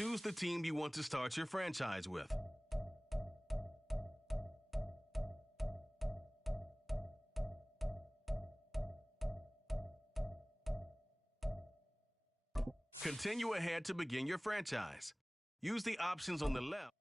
choose the team you want to start your franchise with. Continue ahead to begin your franchise. Use the options on the left.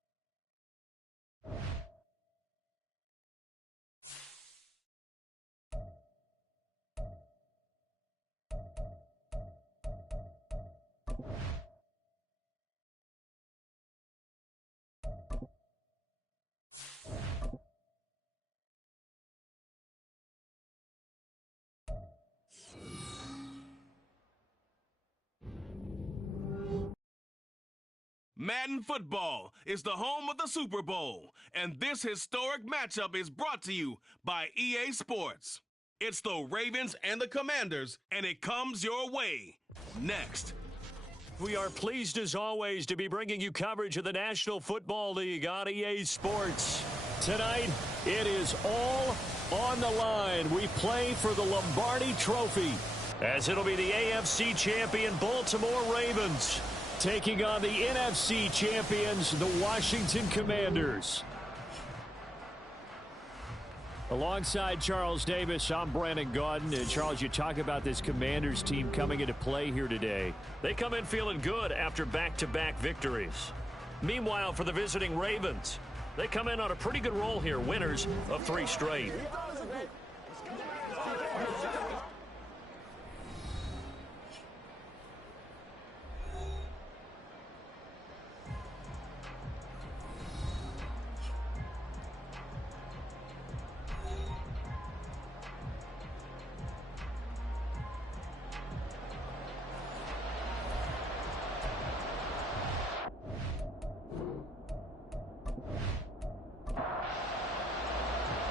Madden Football is the home of the Super Bowl, and this historic matchup is brought to you by EA Sports. It's the Ravens and the Commanders, and it comes your way next. We are pleased, as always, to be bringing you coverage of the National Football League on EA Sports. Tonight, it is all on the line. We play for the Lombardi Trophy, as it'll be the AFC champion Baltimore Ravens taking on the NFC champions, the Washington Commanders. Alongside Charles Davis, I'm Brandon Gaudin. And Charles, you talk about this Commanders team coming into play here today. They come in feeling good after back-to-back victories. Meanwhile, for the visiting Ravens, they come in on a pretty good roll here, winners of 3 straight.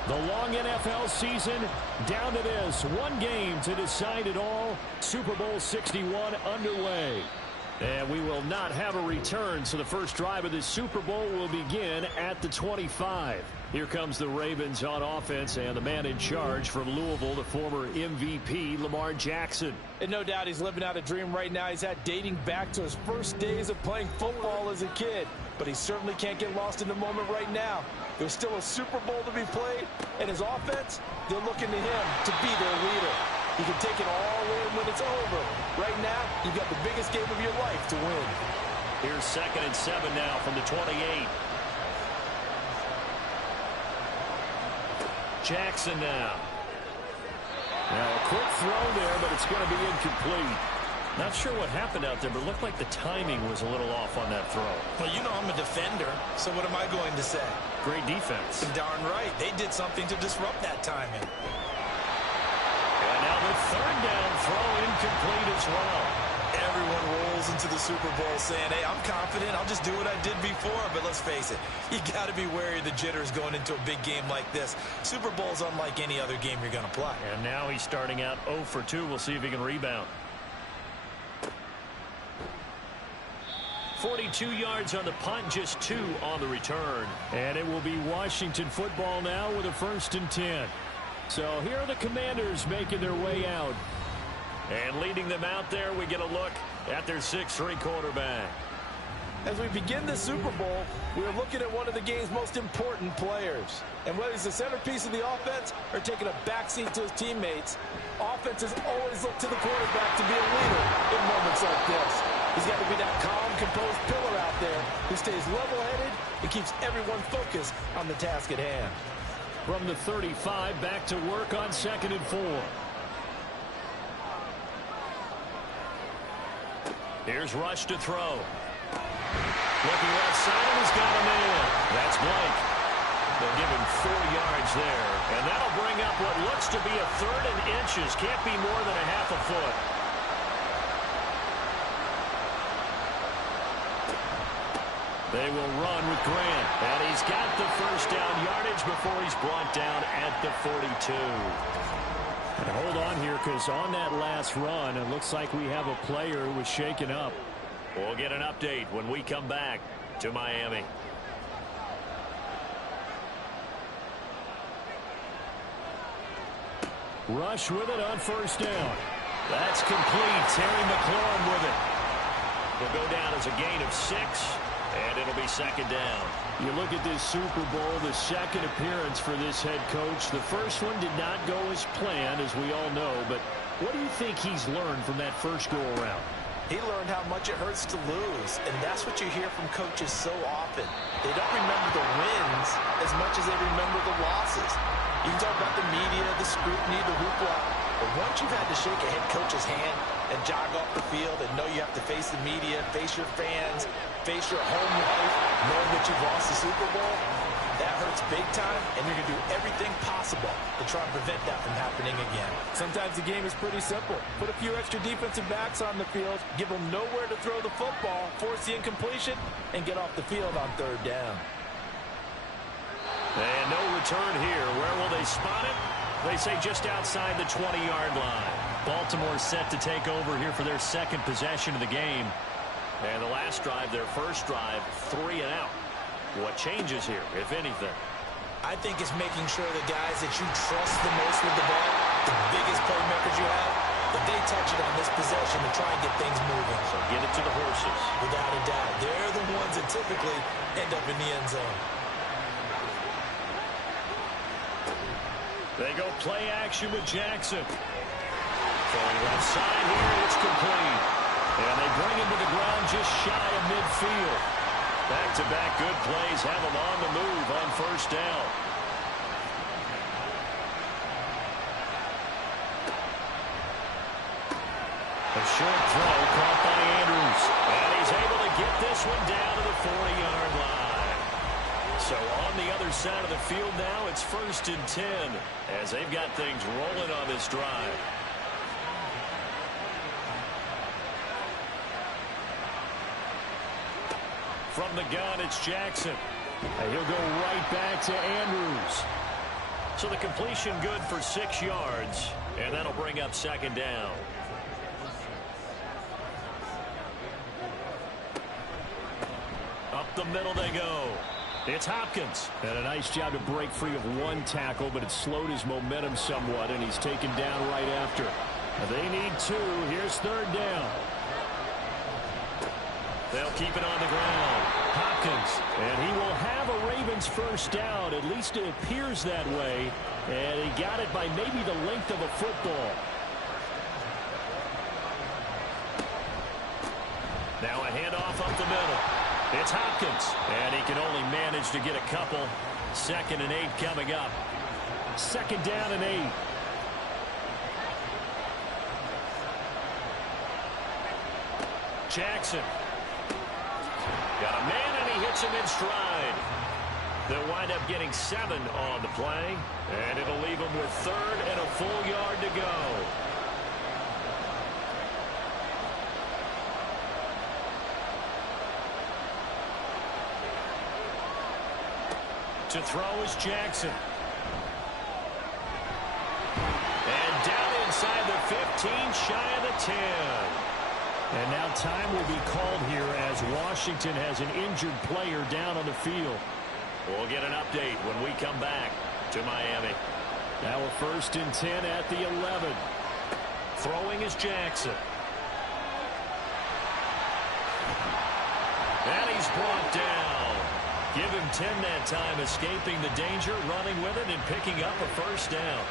The long NFL season down to this. One game to decide it all. Super Bowl 61 underway. And we will not have a return, so the first drive of this Super Bowl will begin at the 25. Here comes the Ravens on offense, and the man in charge from Louisville, the former MVP, Lamar Jackson. And no doubt he's living out a dream right now. He's had dating back to his first days of playing football as a kid. But he certainly can't get lost in the moment right now. There's still a Super Bowl to be played, and his offense, they're looking to him to be their leader. He can take it all in when it's over. Right now, you've got the biggest game of your life to win. Here's 2nd and 7 now from the 28. Jackson now. Now a quick throw there, but it's going to be incomplete. Not sure what happened out there, but it looked like the timing was a little off on that throw. Well, you know I'm a defender, so what am I going to say? Great defense. Darn right. They did something to disrupt that timing. And now the 3rd down throw incomplete as well. Everyone rolls into the Super Bowl saying, hey, I'm confident. I'll just do what I did before. But let's face it, you got to be wary of the jitters going into a big game like this. Super Bowl's unlike any other game you're going to play. And now he's starting out 0 for 2. We'll see if he can rebound. 42 yards on the punt, just 2 on the return. And it will be Washington football now with a 1st and 10. So here are the Commanders making their way out. And leading them out there, we get a look at their 6'3" quarterback. As we begin the Super Bowl, we're looking at one of the game's most important players. And whether he's the centerpiece of the offense or taking a backseat to his teammates, offenses always look to the quarterback to be a leader in moments like this. He's got to be that calm, composed pillar out there who stays level-headed and keeps everyone focused on the task at hand. From the 35, back to work on 2nd and 4. Here's Rush to throw. Looking left side, and he's got a man. That's Blake. They'll give him 4 yards there. And that'll bring up what looks to be a 3rd and inches. Can't be more than a half a foot. They will run with Grant. And he's got the 1st down yardage before he's brought down at the 42. And hold on here, because on that last run, it looks like we have a player who was shaken up. We'll get an update when we come back to Miami. Rush with it on 1st down. That's complete. Terry McLaurin with it. It'll go down as a gain of 6, and it'll be second down. You look at this Super Bowl, the second appearance for this head coach. The first one did not go as planned, as we all know, but what do you think he's learned from that first go-around? He learned how much it hurts to lose, and that's what you hear from coaches so often. They don't remember the wins as much as they remember the losses. You can talk about the media, the scrutiny, the hoopla, but once you've had to shake a head coach's hand and jog off the field and know you have to face the media, face your fans, face your home life, knowing that you've lost the Super Bowl, that hurts big time, and you're going to do everything possible to try and prevent that from happening again. Sometimes the game is pretty simple. Put a few extra defensive backs on the field, give them nowhere to throw the football, force the incompletion, and get off the field on third down. And no return here. Where will they spot it? They say just outside the 20-yard line. Baltimore set to take over here for their second possession of the game. And the last drive, their first drive, 3 and out. What changes here, if anything? I think it's making sure the guys that you trust the most with the ball, the biggest playmakers you have, that they touch it on this possession to try and get things moving. So get it to the horses. Without a doubt. They're the ones that typically end up in the end zone. They go play action with Jackson. Throwing left side here, it's complete. And they bring him to the ground just shy of midfield. Back-to-back good plays have him on the move on first down. A short throw caught by Andrews. And he's able to get this one down to the 40-yard line. So on the other side of the field now, it's 1st and 10 as they've got things rolling on this drive. From the gun, it's Jackson. And he'll go right back to Andrews. So the completion good for 6 yards, and that'll bring up second down. Up the middle they go. It's Hopkins. And a nice job to break free of one tackle, but it slowed his momentum somewhat, and he's taken down right after. They need 2. Here's third down. They'll keep it on the ground. Hopkins. And he will have a Ravens first down. At least it appears that way. And he got it by maybe the length of a football. Now a handoff up the middle. It's Hopkins. And he can only manage to get a couple. 2nd and 8 coming up. 2nd down and 8. Jackson. Got a man, and he hits him in stride. They'll wind up getting 7 on the play, and it'll leave them with 3rd and a full yard to go. To throw is Jackson. And down inside the 15, shy of the 10. And now time will be called here as Washington has an injured player down on the field. We'll get an update when we come back to Miami. Now a 1st and 10 at the 11. Throwing is Jackson. And he's brought down. Give him 10 that time, escaping the danger, running with it, and picking up a first down.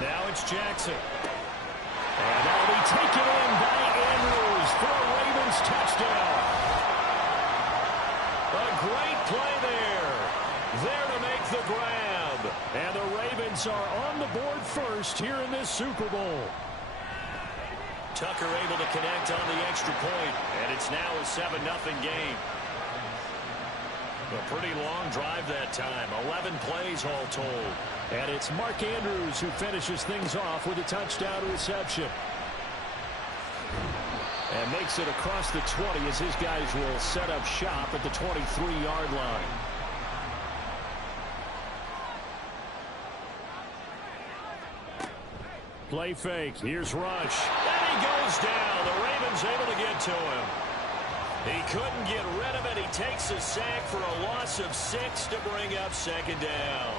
Now it's Jackson. And that'll be taken in by Andrews for a Ravens touchdown. A great play there. There to make the grab. And the Ravens are on the board first here in this Super Bowl. Tucker able to connect on the extra point, and it's now a 7-0 game. A pretty long drive that time. 11 plays all told. And it's Mark Andrews who finishes things off with a touchdown reception. And makes it across the 20 as his guys will set up shop at the 23-yard line. Play fake. Here's Rush. And he goes down. The Ravens able to get to him. He couldn't get rid of it. He takes a sack for a loss of 6 to bring up second down.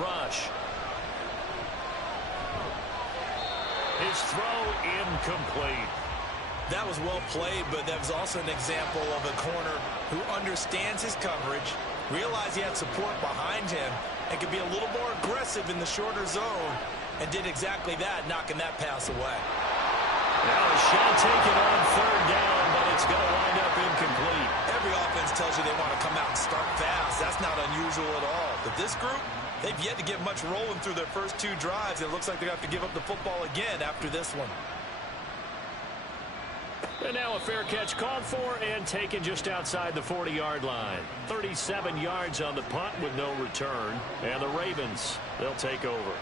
rush. His throw incomplete. That was well played, but that was also an example of a corner who understands his coverage, realized he had support behind him, and could be a little more aggressive in the shorter zone, and did exactly that, knocking that pass away. Now a shot taken on third down, but it's going to wind up incomplete. Every offense tells you they want to come out and start fast. That's not unusual at all. But this group, they've yet to get much rolling through their first 2 drives. It looks like they have to give up the football again after this one. And now a fair catch called for and taken just outside the 40-yard line. 37 yards on the punt with no return. And the Ravens, they'll take over.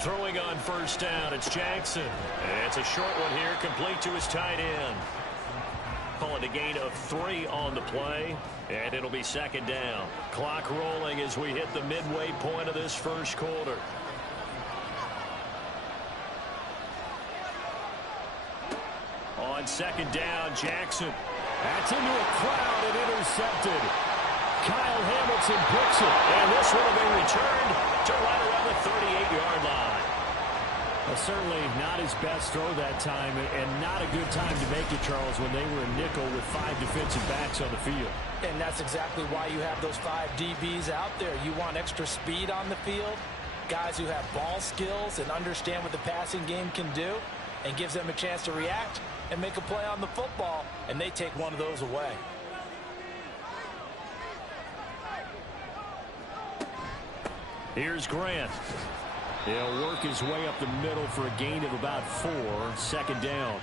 Throwing on first down, it's Jackson. And it's a short one here, complete to his tight end. Calling a gain of 3 on the play, and it'll be second down. Clock rolling as we hit the midway point of this first quarter. On second down, Jackson. That's into a crowd and intercepted. Kyle Hamilton picks it, and this one will be returned to right around the 38-yard line. Well, certainly not his best throw that time, and not a good time to make it, Charles, when they were a nickel with 5 defensive backs on the field. And that's exactly why you have those 5 DBs out there. You want extra speed on the field, guys who have ball skills and understand what the passing game can do, and gives them a chance to react and make a play on the football, and they take one of those away. Here's Grant. He'll work his way up the middle for a gain of about 4, second down.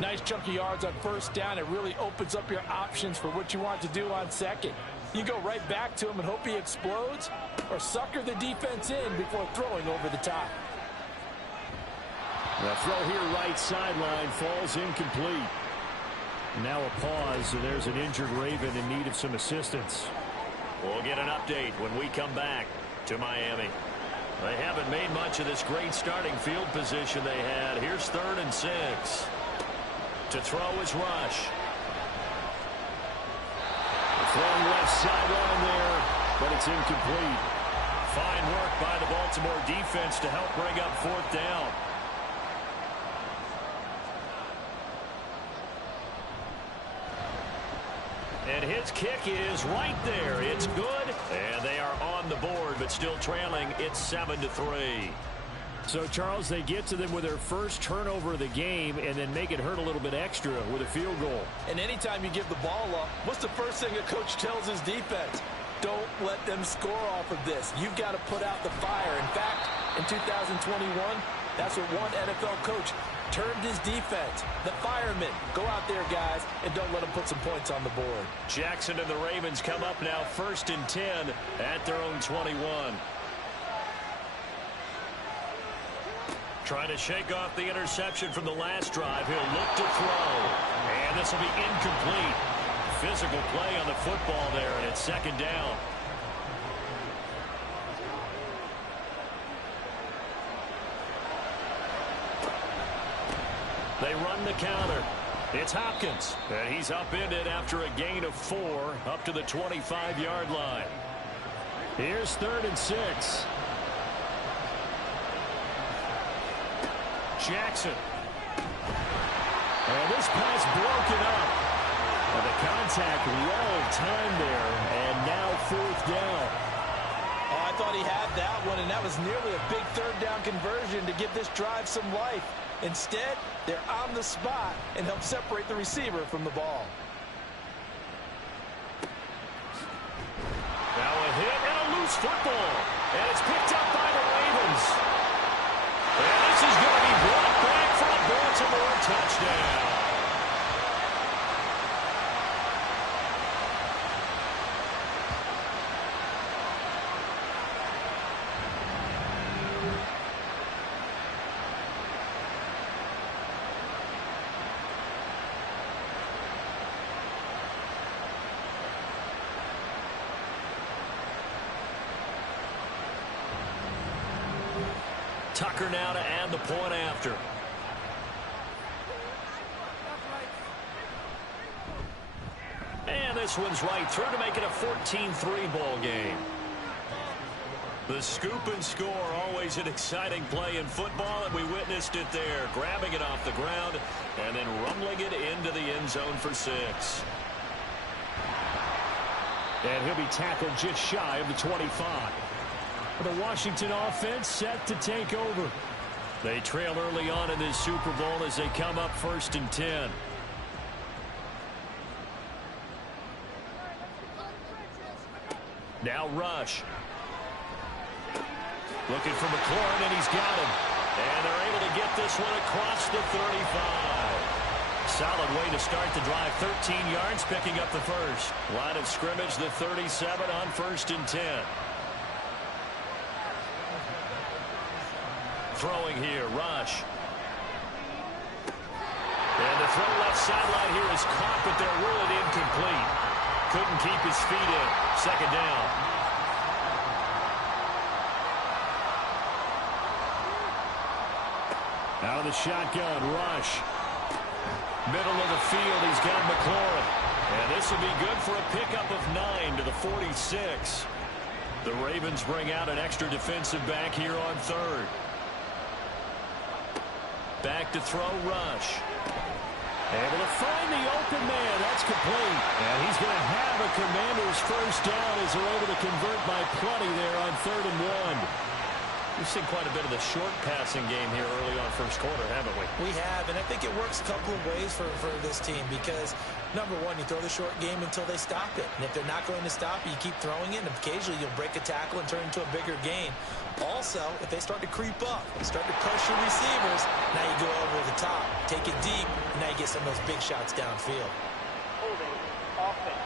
Nice chunk of yards on first down. It really opens up your options for what you want to do on second. You go right back to him and hope he explodes, or sucker the defense in before throwing over the top. The throw here right sideline falls incomplete. Now a pause, so there's an injured Raven in need of some assistance. We'll get an update when we come back to Miami. They haven't made much of this great starting field position they had. Here's 3rd and 6. To throw is Rush. Throwing left sideline there, but it's incomplete. Fine work by the Baltimore defense to help bring up 4th down. And his kick is right there. It's good, and they are on the board, but still trailing. It's 7-3. So, Charles, they get to them with their first turnover of the game and then make it hurt a little bit extra with a field goal. And anytime you give the ball up, what's the first thing a coach tells his defense? Don't let them score off of this. You've got to put out the fire. In fact, in 2021, that's what one NFL coach termed his defense, the firemen. Go out there, guys, and don't let them put some points on the board. Jackson and the Ravens come up now 1st and 10 at their own 21. Trying to shake off the interception from the last drive. He'll look to throw. And this will be incomplete. Physical play on the football there, and it's second down. They run the counter. It's Hopkins. And he's upended after a gain of 4 up to the 25-yard line. Here's 3rd and 6. Jackson. And this pass broken up. And the contact well timed there. And now 4th down. Oh, I thought he had that one, and that was nearly a big 3rd down conversion to give this drive some life. Instead, they're on the spot and help separate the receiver from the ball. Now a hit and a loose football. And it's picked up by the Ravens. And this is going to be brought back for a Baltimore touchdown. Tucker now to add the point after. And this one's right through to make it a 14-3 ball game. The scoop and score, always an exciting play in football, and we witnessed it there. Grabbing it off the ground and then rumbling it into the end zone for 6. And he'll be tackled just shy of the 25. The Washington offense set to take over. They trail early on in this Super Bowl as they come up 1st and 10. Now Rush. Looking for McLaurin, and he's got him. And they're able to get this one across the 35. Solid way to start the drive. 13 yards, picking up the first. Line of scrimmage, the 37 on 1st and 10. Throwing here, Rush. And the throw left sideline here is caught, but they're ruled incomplete. Couldn't keep his feet in. 2nd down. Out of the shotgun, Rush. Middle of the field, he's got McLaurin. And this will be good for a pickup of 9 to the 46. The Ravens bring out an extra defensive back here on 3rd. Back to throw, Rush. Able to find the open man. That's complete. And he's going to have a Commanders first down as they're able to convert by plenty there on 3rd and 1. We've seen quite a bit of the short passing game here early on first quarter, haven't we? We have, and I think it works a couple of ways for this team because, number one, you throw the short game until they stop it. And if they're not going to stop it, you keep throwing it, and occasionally you'll break a tackle and turn it into a bigger gain. Also, if they start to creep up, start to pressure receivers, now you go over the top, take it deep, and now you get some of those big shots downfield. Holding offense.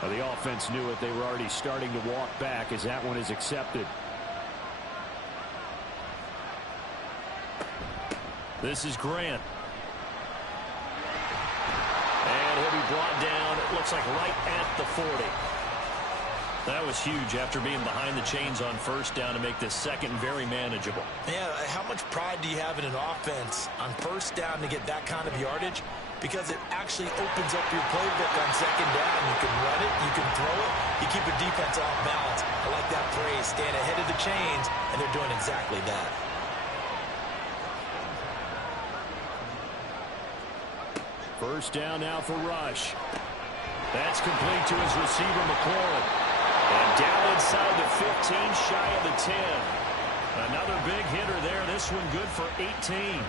Well, the offense knew it. They were already starting to walk back as that one is accepted. This is Grant. And he'll be brought down, it looks like right at the 40. That was huge after being behind the chains on 1st down to make this 2nd very manageable. Yeah, how much pride do you have in an offense on 1st down to get that kind of yardage? Because it actually opens up your playbook on 2nd down. You can run it, you can throw it, you keep your defense off balance. I like that phrase, stand ahead of the chains, and they're doing exactly that. First down now for Rush. That's complete to his receiver, McLaurin. And down inside the 15, shy of the 10. Another big hitter there. This one good for 18.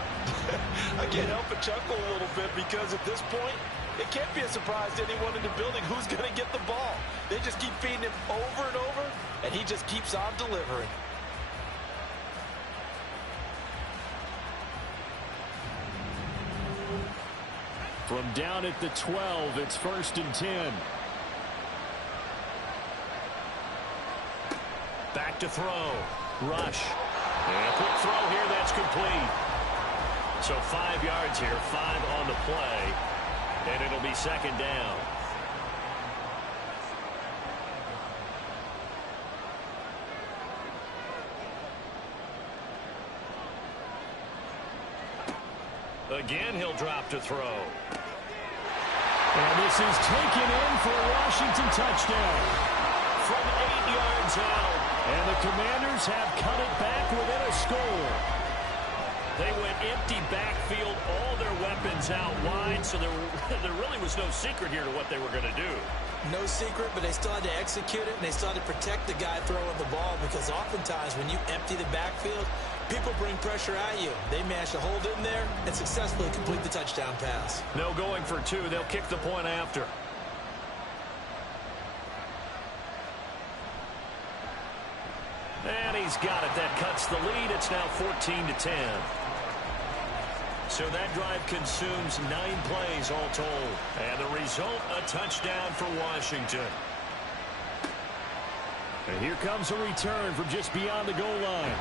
I can't help but chuckle a little bit because at this point, it can't be a surprise to anyone in the building who's going to get the ball. They just keep feeding him over and over, and he just keeps on delivering. From down at the 12, it's 1st and 10. Back to throw. Rush. And a quick throw here, that's complete. So 5 yards here, 5 on the play, and it'll be 2nd down. Again, he'll drop to throw. And this is taken in for a Washington touchdown. From 8 yards out. And the Commanders have cut it back within a score. They went empty backfield, all their weapons out wide, so there really was no secret here to what they were going to do. No secret, but they still had to execute it, and they still had to protect the guy throwing the ball because oftentimes when you empty the backfield, people bring pressure at you. They managed to hold in there and successfully complete the touchdown pass. No going for 2. They'll kick the point after. And he's got it. That cuts the lead. It's now 14-10. So that drive consumes 9 plays all told. And the result, a touchdown for Washington. And here comes a return from just beyond the goal line.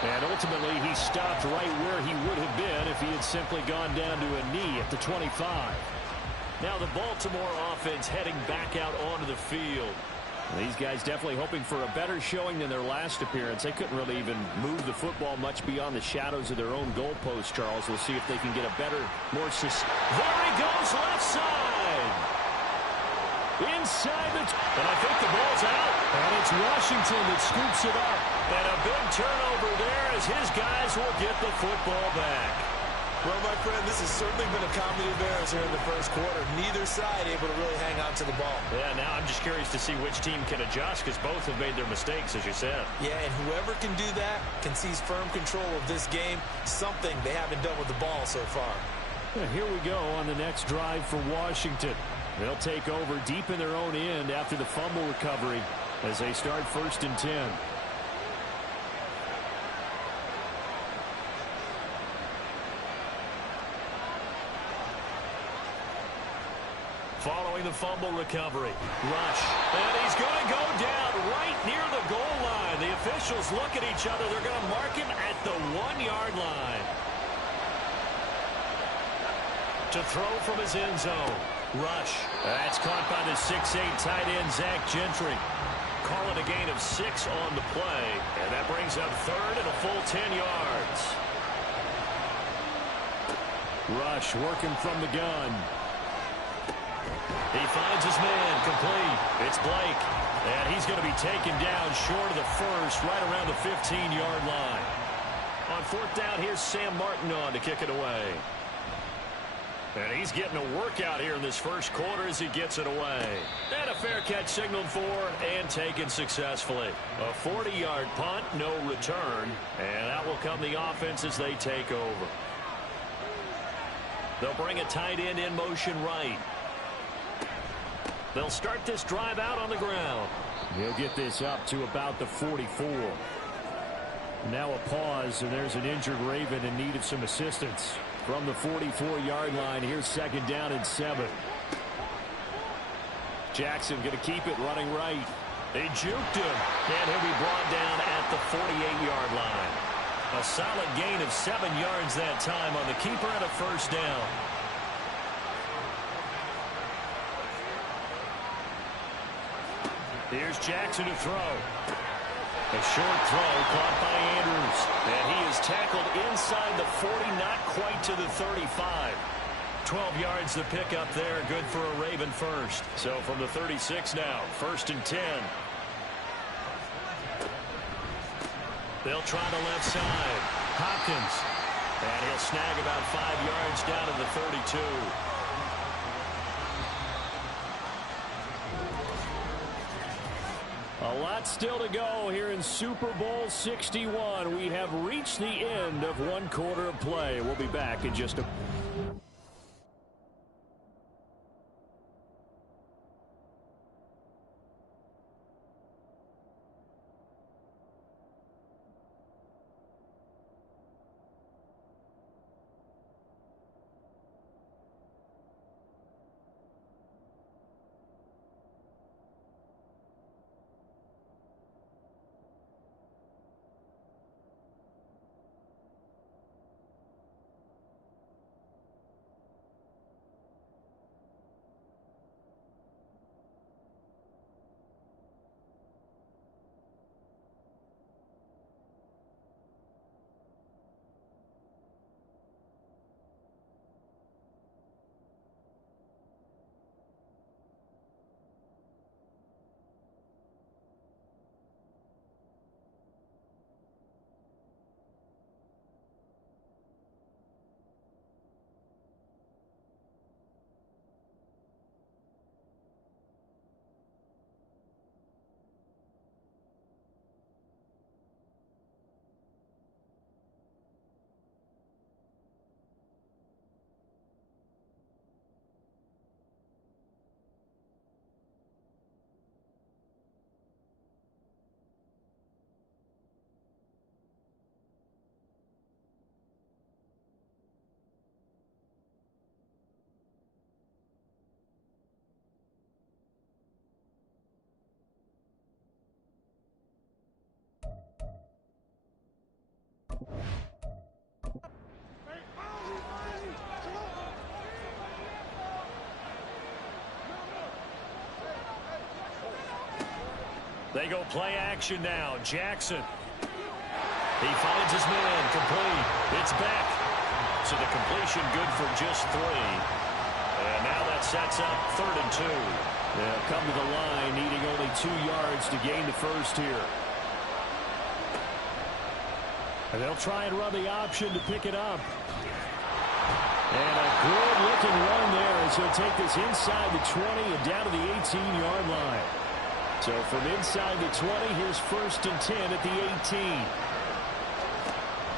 And ultimately, he stopped right where he would have been if he had simply gone down to a knee at the 25. Now the Baltimore offense heading back out onto the field. These guys definitely hoping for a better showing than their last appearance. They couldn't really even move the football much beyond the shadows of their own goalpost, Charles. We'll see if they can get a better, more... There he goes, left side! Inside the... And I think the ball's out. And it's Washington that scoops it up. And a big turnover there as his guys will get the football back. Well, my friend, this has certainly been a comedy of errors here in the first quarter. Neither side able to really hang on to the ball. Yeah, now I'm just curious to see which team can adjust because both have made their mistakes, as you said. Yeah, and whoever can do that can seize firm control of this game, something they haven't done with the ball so far. Yeah, here we go on the next drive for Washington. They'll take over deep in their own end after the fumble recovery as they start 1st and 10. Following the fumble recovery, rush, and he's going to go down right near the goal line. The officials look at each other. They're going to mark him at the 1-yard line. To throw from his end zone, rush. That's caught by the 6'8" tight end, Zach Gentry. Call it a gain of 6 on the play, and that brings up 3rd and a full 10 yards. Rush working from the gun. He finds his man, complete. It's Blake, and he's going to be taken down short of the first, right around the 15-yard line. On 4th down, here's Sam Martin on to kick it away. And he's getting a workout here in this first quarter as he gets it away. And a fair catch signaled for and taken successfully. A 40-yard punt, no return, and that will come the offense as they take over. They'll bring a tight end in motion right. They'll start this drive out on the ground. He'll get this up to about the 44. Now a pause, and there's an injured Raven in need of some assistance. From the 44-yard line, here's 2nd down and 7. Jackson going to keep it running right. They juked him, and he'll be brought down at the 48-yard line. A solid gain of 7 yards that time on the keeper and a 1st down. Here's Jackson to throw. A short throw caught by Andrews. And he is tackled inside the 40, not quite to the 35. 12 yards to pick up there, good for a Raven first. So from the 36 now, 1st and 10. They'll try the left side. Hopkins. And he'll snag about 5 yards down to the 32. A lot still to go here in Super Bowl 61. We have reached the end of 1 quarter of play. We'll be back in just a... They go play action now. Jackson. He finds his man. Complete. It's back. So the completion good for just 3. And now that sets up 3rd and 2. They'll come to the line needing only 2 yards to gain the first here. And they'll try and run the option to pick it up. And a good-looking run there as he'll take this inside the 20 and down to the 18-yard line. So from inside the 20, here's 1st and 10 at the 18.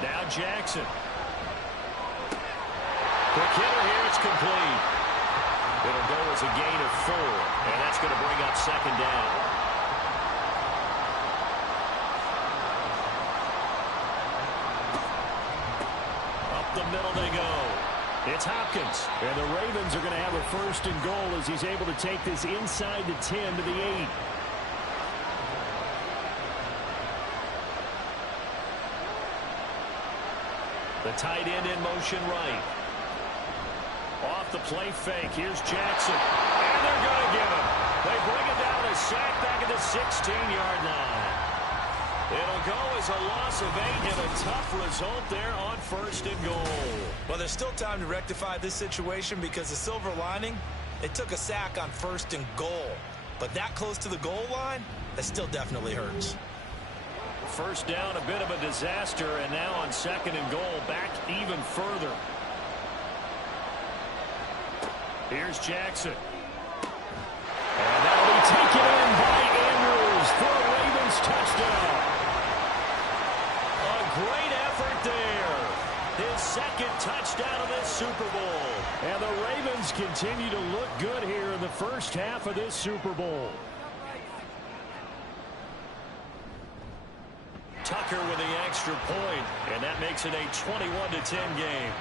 Now Jackson. Quick hitter here. It's complete. It'll go as a gain of 4, and that's going to bring up 2nd down. Up the middle they go. It's Hopkins. And the Ravens are going to have a 1st and goal as he's able to take this inside the 10 to the 8. The tight end in motion right. Off the play fake. Here's Jackson. And they're going to get him. They bring it down, a sack back at the 16-yard line. It'll go as a loss of 8 and a tough result there on 1st and goal. Well, there's still time to rectify this situation because the silver lining, they took a sack on 1st and goal. But that close to the goal line, that still definitely hurts. 1st down, a bit of a disaster, and now on 2nd and goal, back even further. Here's Jackson. And that'll be taken in by Andrews for a Ravens touchdown. A great effort there. His 2nd touchdown of this Super Bowl. And the Ravens continue to look good here in the first half of this Super Bowl. Tucker with the extra point, and that makes it a 21-10 game.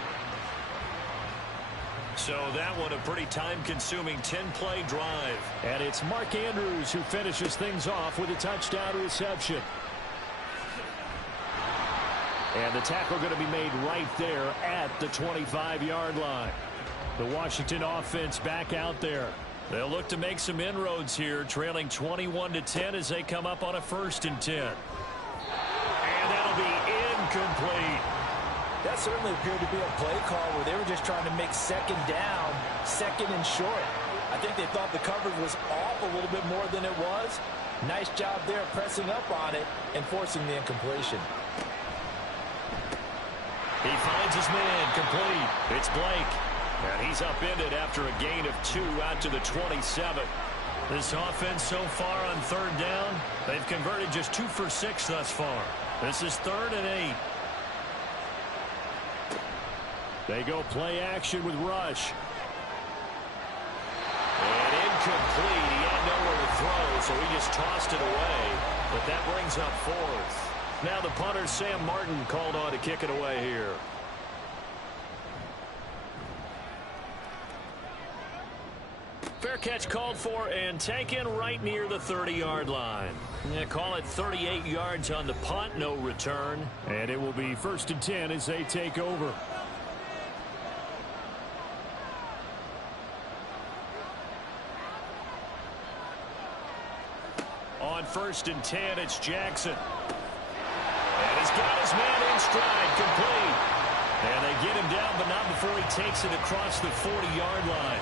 So that one a pretty time-consuming 10-play drive. And it's Mark Andrews who finishes things off with a touchdown reception. And the tackle going to be made right there at the 25-yard line. The Washington offense back out there. They'll look to make some inroads here, trailing 21-10 as they come up on a 1st and 10. And that'll be incomplete. That certainly appeared to be a play call where they were just trying to make 2nd down, 2nd and short. I think they thought the coverage was off a little bit more than it was. Nice job there pressing up on it and forcing the incompletion. He finds his man, complete. It's Blake. And he's upended after a gain of 2 out to the 27. This offense so far on 3rd down, they've converted just 2 for 6 thus far. This is 3rd and 8. They go play action with Rush. And incomplete. He had nowhere to throw, so he just tossed it away. But that brings up 4th. Now the punter, Sam Martin, called on to kick it away here. Fair catch called for and taken right near the 30-yard line. Yeah, call it 38 yards on the punt, no return. And it will be 1st and 10 as they take over. On 1st and 10, it's Jackson. And he's got his man in stride, complete. And they get him down, but not before he takes it across the 40-yard line.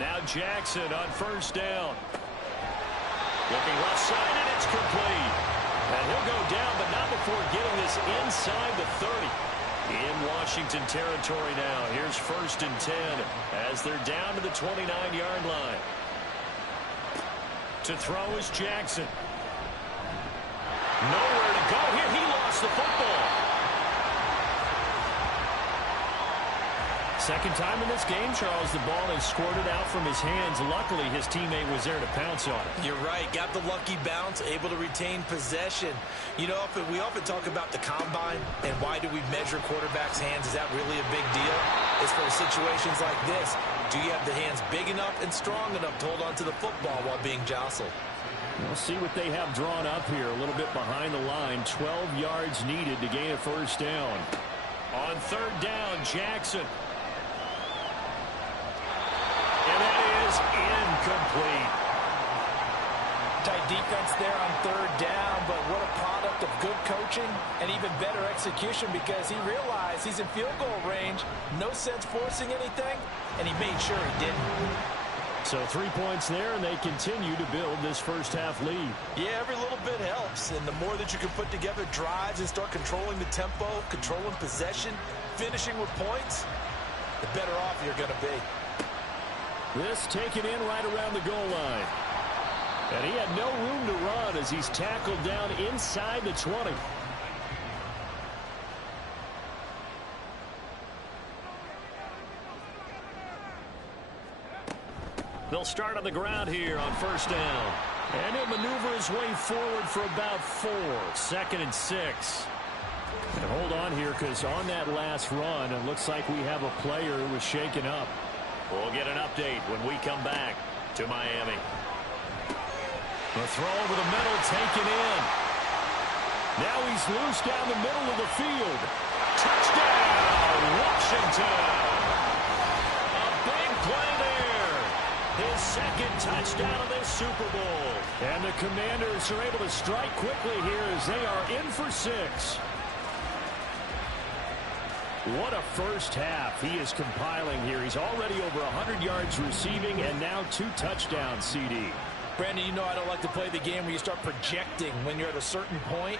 Now Jackson on 1st down. Looking left side, and it's complete. And he'll go down, but not before getting this inside the 30. In Washington territory now. Here's 1st and 10 as they're down to the 29-yard line. To throw is Jackson. Nowhere to go here. He lost the football. Second time in this game, Charles, the ball has squirted out from his hands. Luckily, his teammate was there to pounce on it. You're right. Got the lucky bounce, able to retain possession. You know, we often talk about the combine and why do we measure quarterbacks' hands. Is that really a big deal? It's for situations like this. Do you have the hands big enough and strong enough to hold on to the football while being jostled? We'll see what they have drawn up here. A little bit behind the line. 12 yards needed to gain a 1st down. On third down, Jackson. And that is incomplete. Tight defense there on third down, but what a product of good coaching and even better execution because he realized he's in field goal range. No sense forcing anything, and he made sure he didn't. So 3 points there, and they continue to build this first-half lead. Yeah, every little bit helps, and the more that you can put together drives and start controlling the tempo, controlling possession, finishing with points, the better off you're going to be. This taken in right around the goal line. And he had no room to run as he's tackled down inside the 20. They'll start on the ground here on first down. And he'll maneuver his way forward for about 4. 2nd and 6. And hold on here because on that last run, it looks like we have a player who was shaken up. We'll get an update when we come back to Miami. The throw over the middle taken in. Now he's loose down the middle of the field. Touchdown, Washington. A big play there. His second touchdown of this Super Bowl. And the Commanders are able to strike quickly here as they are in for 6. What a first half he is compiling here. He's already over 100 yards receiving and now 2 touchdowns, CD. Brandon, you know I don't like to play the game where you start projecting when you're at a certain point.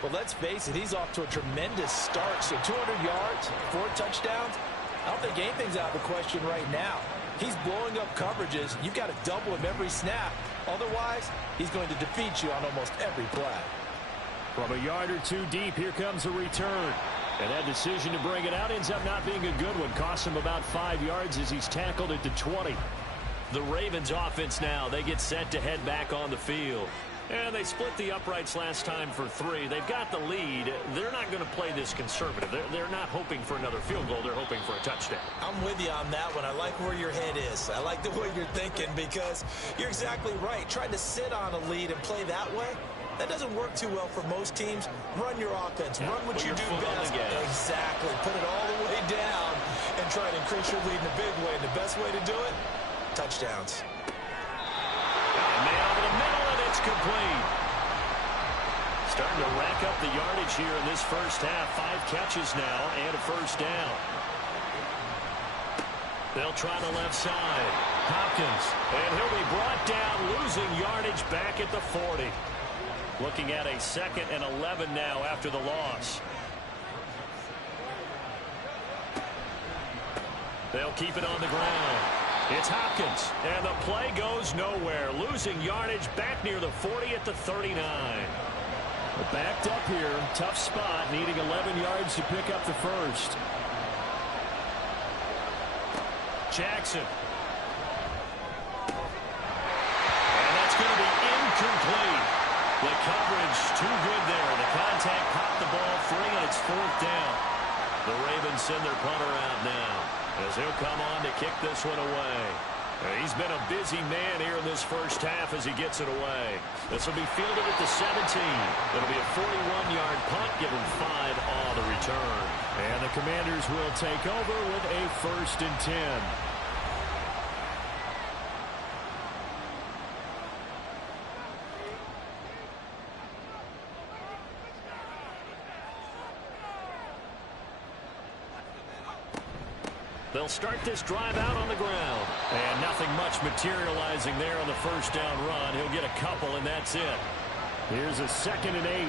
But let's face it, he's off to a tremendous start. So 200 yards, 4 touchdowns. I don't think anything's out of the question right now. He's blowing up coverages. You've got to double him every snap. Otherwise, he's going to defeat you on almost every play. From a yard or 2 deep, here comes a return. And that decision to bring it out ends up not being a good one. Costs him about 5 yards as he's tackled at the 20. The Ravens offense now, they get set to head back on the field. And they split the uprights last time for 3. They've got the lead. They're not going to play this conservative. They're not hoping for another field goal. They're hoping for a touchdown. I'm with you on that one. I like where your head is. I like the way you're thinking because you're exactly right. Trying to sit on a lead and play that way, that doesn't work too well for most teams. Run your offense. Run what you do best. Exactly. Put it all the way down and try to increase your lead in a big way. And the best way to do it, touchdowns. And they over the middle, and it's complete. Starting to rack up the yardage here in this first half. 5 catches now and a first down. They'll try the left side. Hopkins. And he'll be brought down, losing yardage back at the 40. Looking at a 2nd and 11 now after the loss. They'll keep it on the ground. It's Hopkins, and the play goes nowhere. Losing yardage back near the 40 at the 39. Backed up here, tough spot, needing 11 yards to pick up the first. Jackson. And that's going to be incomplete. The coverage too good there. The contact popped the ball free, and it's 4th down. The Ravens send their punter out now as he'll come on to kick this one away. He's been a busy man here in this first half as he gets it away. This will be fielded at the 17. It'll be a 41-yard punt, given 5 on the return. And the Commanders will take over with a 1st and 10. They'll start this drive out on the ground. And nothing much materializing there on the first down run. He'll get a couple, and that's it. Here's a 2nd and 8.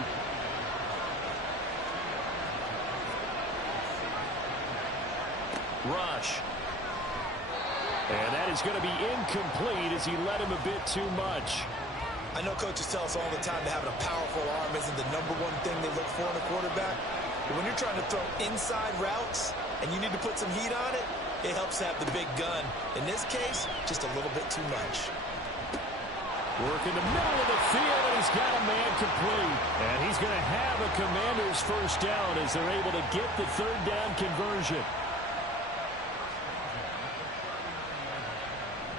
Rush. And that is going to be incomplete as he led him a bit too much. I know coaches tell us all the time that having a powerful arm isn't the #1 thing they look for in a quarterback. But when you're trying to throw inside routes and you need to put some heat on it, it helps have the big gun. In this case, just a little bit too much. Work in the middle of the field, and he's got a man complete. And he's going to have a Commander's first down as they're able to get the 3rd down conversion.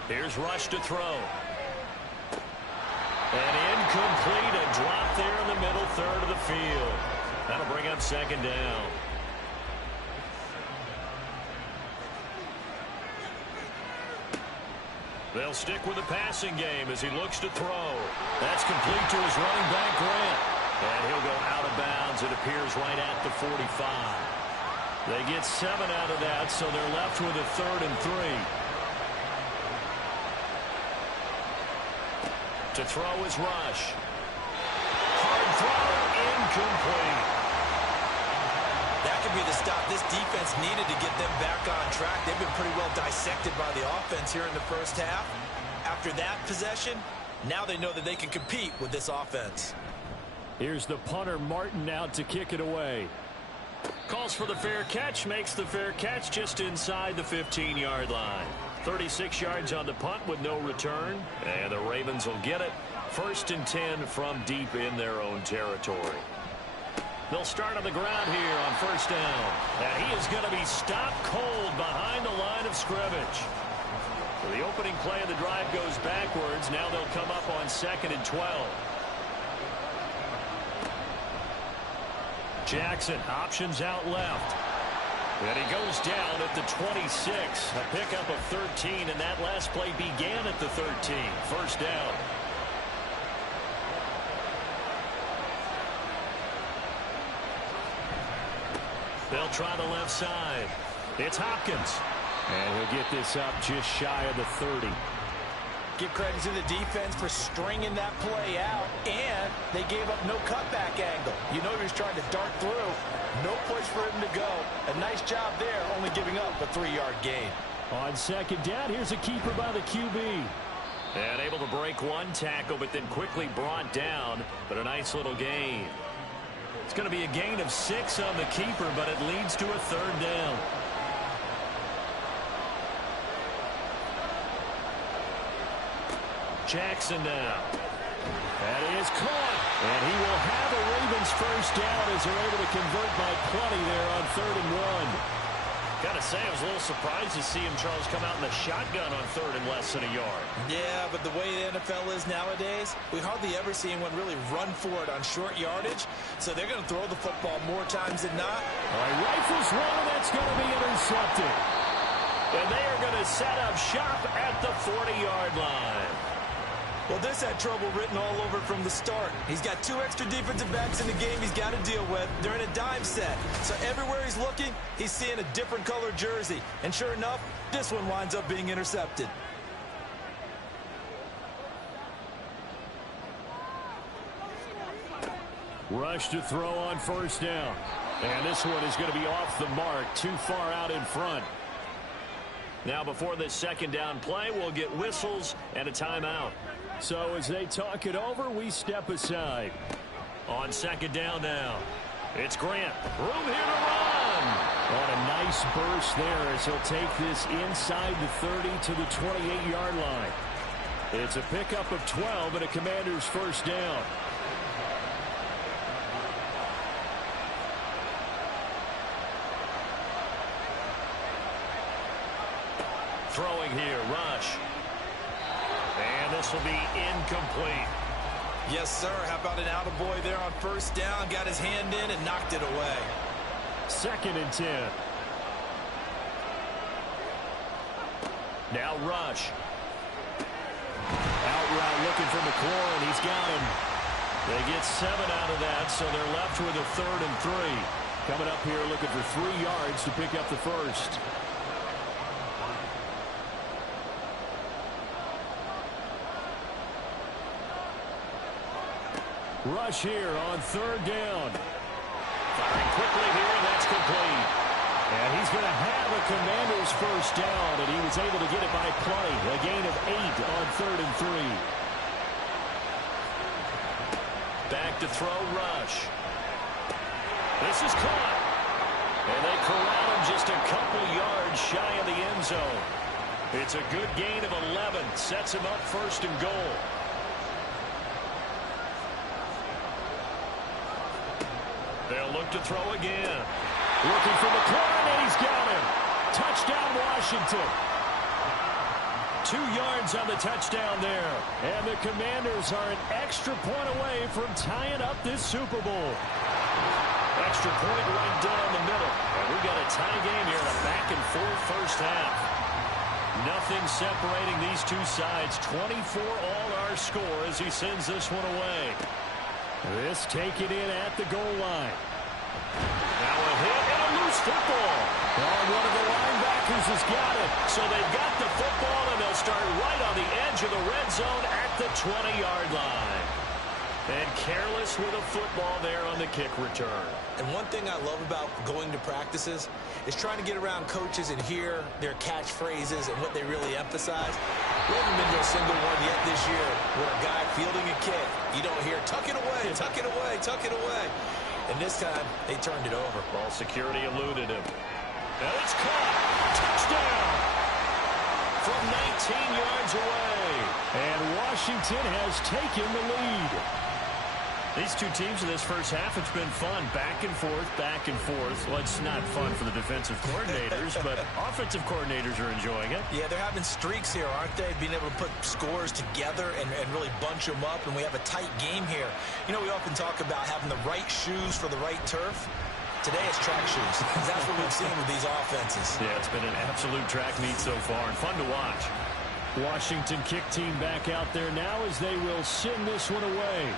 Here's Rush to throw. And incomplete, a drop there in the middle 3rd of the field. That'll bring up 2nd down. They'll stick with the passing game as he looks to throw. That's complete to his running back, Grant. And he'll go out of bounds. It appears right at the 45. They get 7 out of that, so they're left with a 3rd and 3. To throw is Rush. Hard throw, incomplete. That could be the stop this defense needed to get them back on track. They've been pretty well dissected by the offense here in the first half. After that possession, now they know that they can compete with this offense. Here's the punter, Martin, out to kick it away. Calls for the fair catch, makes the fair catch just inside the 15-yard line. 36 yards on the punt with no return, and the Ravens will get it. 1st and 10 from deep in their own territory. They'll start on the ground here on 1st down, and he is going to be stopped cold behind the line of scrimmage. So the opening play of the drive goes backwards. Now they'll come up on 2nd and 12. Jackson options out left. And he goes down at the 26. A pickup of 13, and that last play began at the 13. 1st down. They'll try the left side. It's Hopkins. And he'll get this up just shy of the 30. Give credit to the defense for stringing that play out, and they gave up no cutback angle. You know he was trying to dart through. No place for him to go. A nice job there, only giving up a 3-yard gain. On 2nd down, here's a keeper by the QB. And able to break one tackle, but then quickly brought down. But a nice little gain. It's going to be a gain of 6 on the keeper, but it leads to a 3rd down. Jackson now. That is caught. And he will have a Ravens 1st down as they're able to convert by plenty there on 3rd and 1. Got to say, I was a little surprised to see him, Charles, come out in the shotgun on 3rd and less than a yard. Yeah, but the way the NFL is nowadays, we hardly ever see anyone really run for it on short yardage. So they're going to throw the football more times than not. All right, rifles one, and that's going to be intercepted. And they are going to set up shop at the 40-yard line. Well, this had trouble written all over from the start. He's got 2 extra defensive backs in the game he's got to deal with. They're in a dime set. So everywhere he's looking, he's seeing a different color jersey. And sure enough, this one winds up being intercepted. Rush to throw on 1st down. And this one is going to be off the mark, too far out in front. Now before this 2nd down play, we'll get whistles and a timeout. So as they talk it over, we step aside. On 2nd down now, it's Grant. Room here to run. On a nice burst there as he'll take this inside the 30 to the 28-yard line. It's a pickup of 12 and a Commander's 1st down. Throwing here, Rush. And this will be incomplete. Yes, sir. How about an attaboy there on 1st down? Got his hand in and knocked it away. 2nd and 10. Now Rush. Out route looking for McLaurin. He's got him. They get 7 out of that, so they're left with a 3rd and 3. Coming up here looking for 3 yards to pick up the 1st. Rush here on 3rd down. Firing quickly here, and that's complete. And he's going to have a Commander's 1st down, and he was able to get it by plenty. A gain of 8 on 3rd and 3. Back to throw, Rush. This is caught. And they corral him just a couple yards shy of the end zone. It's a good gain of 11. Sets him up 1st and goal. They'll look to throw again. Looking for McLaurin, and he's got him. Touchdown, Washington. 2 yards on the touchdown there. And the Commanders are an extra point away from tying up this Super Bowl. Extra point right down the middle. And we got a tie game here in a back-and-forth 1st half. Nothing separating these two sides. 24 all our score as he sends this one away. This taken in at the goal line. Now a hit and a loose football. Oh, one of the linebackers has got it. So they've got the football, and they'll start right on the edge of the red zone at the 20-yard line. And careless with a football there on the kick return. And one thing I love about going to practices is trying to get around coaches and hear their catchphrases and what they really emphasize. We haven't been to a single one yet this year where a guy fielding a kick, you don't hear, tuck it away, tuck it away, tuck it away. And this time, they turned it over. Ball security eluded him. And it's caught. Touchdown. From 19 yards away. And Washington has taken the lead. These two teams in this first half, it's been fun. Back and forth, back and forth. Well, it's not fun for the defensive coordinators, but offensive coordinators are enjoying it. Yeah, they're having streaks here, aren't they? Being able to put scores together and really bunch them up, and we have a tight game here. You know, we often talk about having the right shoes for the right turf. Today it's track shoes. That's what we've seen with these offenses. Yeah, it's been an absolute track meet so far, and fun to watch. Washington kick team back out there now as they will send this one away.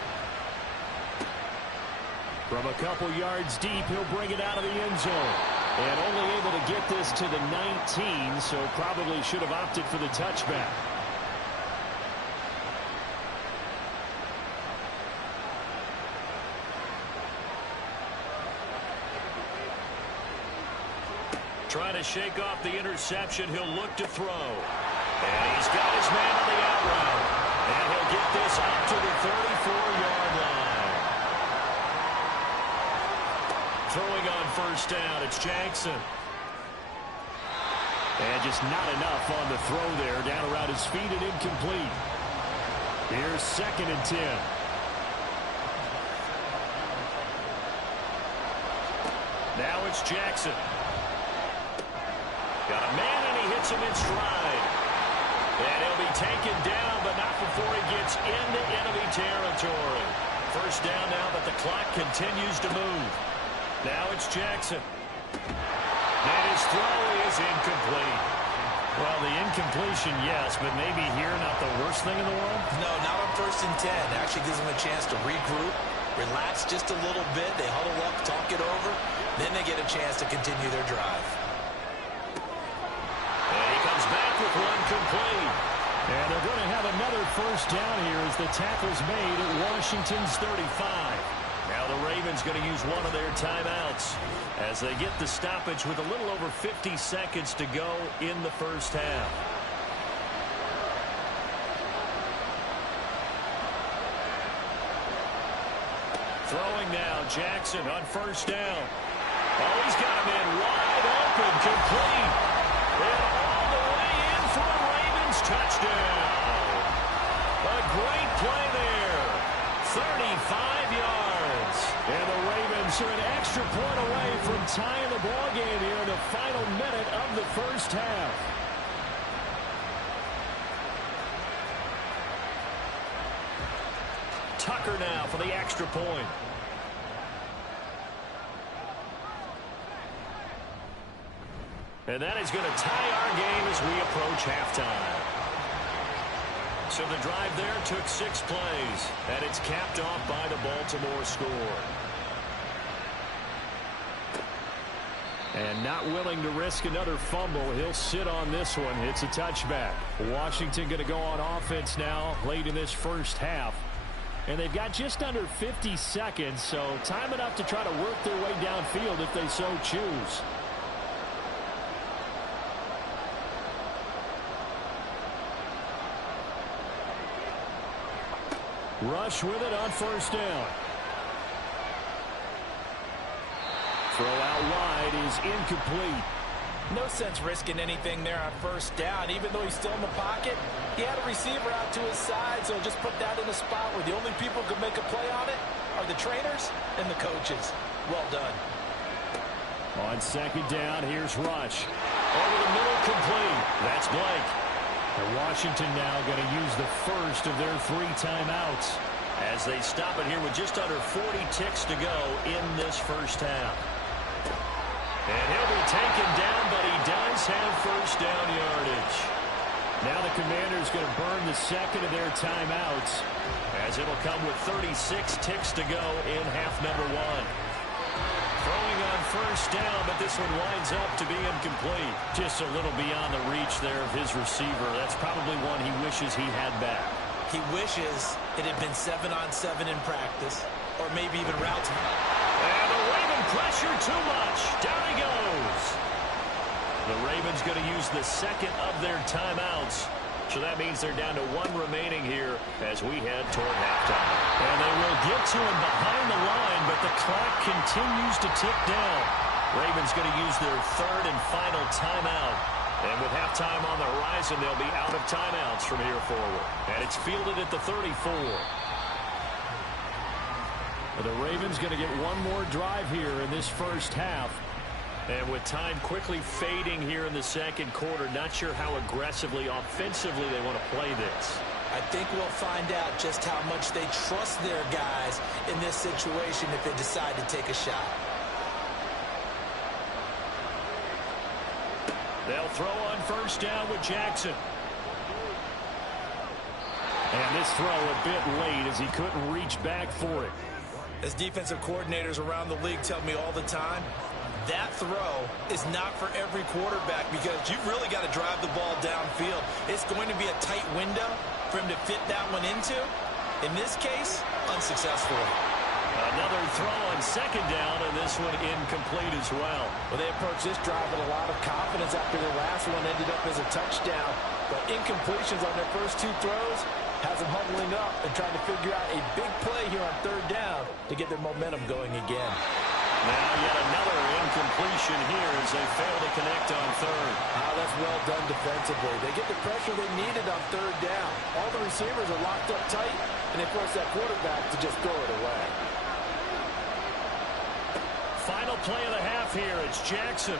From a couple yards deep, he'll bring it out of the end zone. And only able to get this to the 19, so probably should have opted for the touchback. Trying to shake off the interception, he'll look to throw. And he's got his man on the out route. And he'll get this up to the 34-yard line. Throwing on first down, it's Jackson. And just not enough on the throw there. Down around his feet and incomplete. Here's 2nd and 10. Now it's Jackson. Got a man and he hits him in stride. And he'll be taken down, but not before he gets into enemy territory. First down now, but the clock continues to move. Now it's Jackson. And his throw is incomplete. Well, the incompletion, yes, but maybe here not the worst thing in the world? No, not on 1st and 10. It actually gives them a chance to regroup, relax just a little bit. They huddle up, talk it over. Then they get a chance to continue their drive. And he comes back with one complete. And they're going to have another first down here as the tackle's made at Washington's 35. Now the Ravens going to use one of their timeouts as they get the stoppage with a little over 50 seconds to go in the first half. Throwing now, Jackson on first down. Oh, he's got him in wide open, complete. And all the way in for a Ravens touchdown. A great play there. 35 yards. And the Ravens are an extra point away from tying the ball game here in the final minute of the first half. Tucker now for the extra point. And that is going to tie our game as we approach halftime. So the drive there took 6 plays, and it's capped off by the Baltimore score. And not willing to risk another fumble, he'll sit on this one. It's a touchback. Washington going to go on offense now late in this first half. And they've got just under 50 seconds, so time enough to try to work their way downfield if they so choose. Rush with it on first down. Throw out wide is incomplete. No sense risking anything there on first down. Even though he's still in the pocket, he had a receiver out to his side, so just put that in a spot where the only people who can make a play on it are the trainers and the coaches. Well done. On second down, here's Rush. Over the middle, complete. That's Blake. And Washington now going to use the first of their 3 timeouts as they stop it here with just under 40 ticks to go in this first half. And he'll be taken down, but he does have first down yardage. Now the Commanders going to burn the second of their timeouts, as it'll come with 36 ticks to go in half number one. Throwing on first down, but this one winds up to be incomplete. Just a little beyond the reach there of his receiver. That's probably one he wishes he had back. He wishes it had been 7-on-7 in practice, or maybe even routes. And the Raven pressure too much. Down he goes. The Ravens going to use the second of their timeouts. So that means they're down to one remaining here as we head toward halftime. And they will get to him behind the line, but the clock continues to tick down. Ravens going to use their third and final timeout. And with halftime on the horizon, they'll be out of timeouts from here forward. And it's fielded at the 34. The Ravens going to get one more drive here in this first half. And with time quickly fading here in the second quarter, not sure how aggressively, offensively they want to play this. I think we'll find out just how much they trust their guys in this situation if they decide to take a shot. They'll throw on first down with Jackson. And this throw a bit late as he couldn't reach back for it. As defensive coordinators around the league tell me all the time, that throw is not for every quarterback because you've really got to drive the ball downfield. It's going to be a tight window for him to fit that one into. In this case, unsuccessfully. Another throw on second down, and this one incomplete as well. Well, they approached this drive with a lot of confidence after their last one ended up as a touchdown. But incompletions on their first two throws has them huddling up and trying to figure out a big play here on third down to get their momentum going again. Now yet another incompletion here as they fail to connect on third. That's well done defensively. They get the pressure they needed on third down. All the receivers are locked up tight, and they force that quarterback to just throw it away. Final play of the half here. It's Jackson.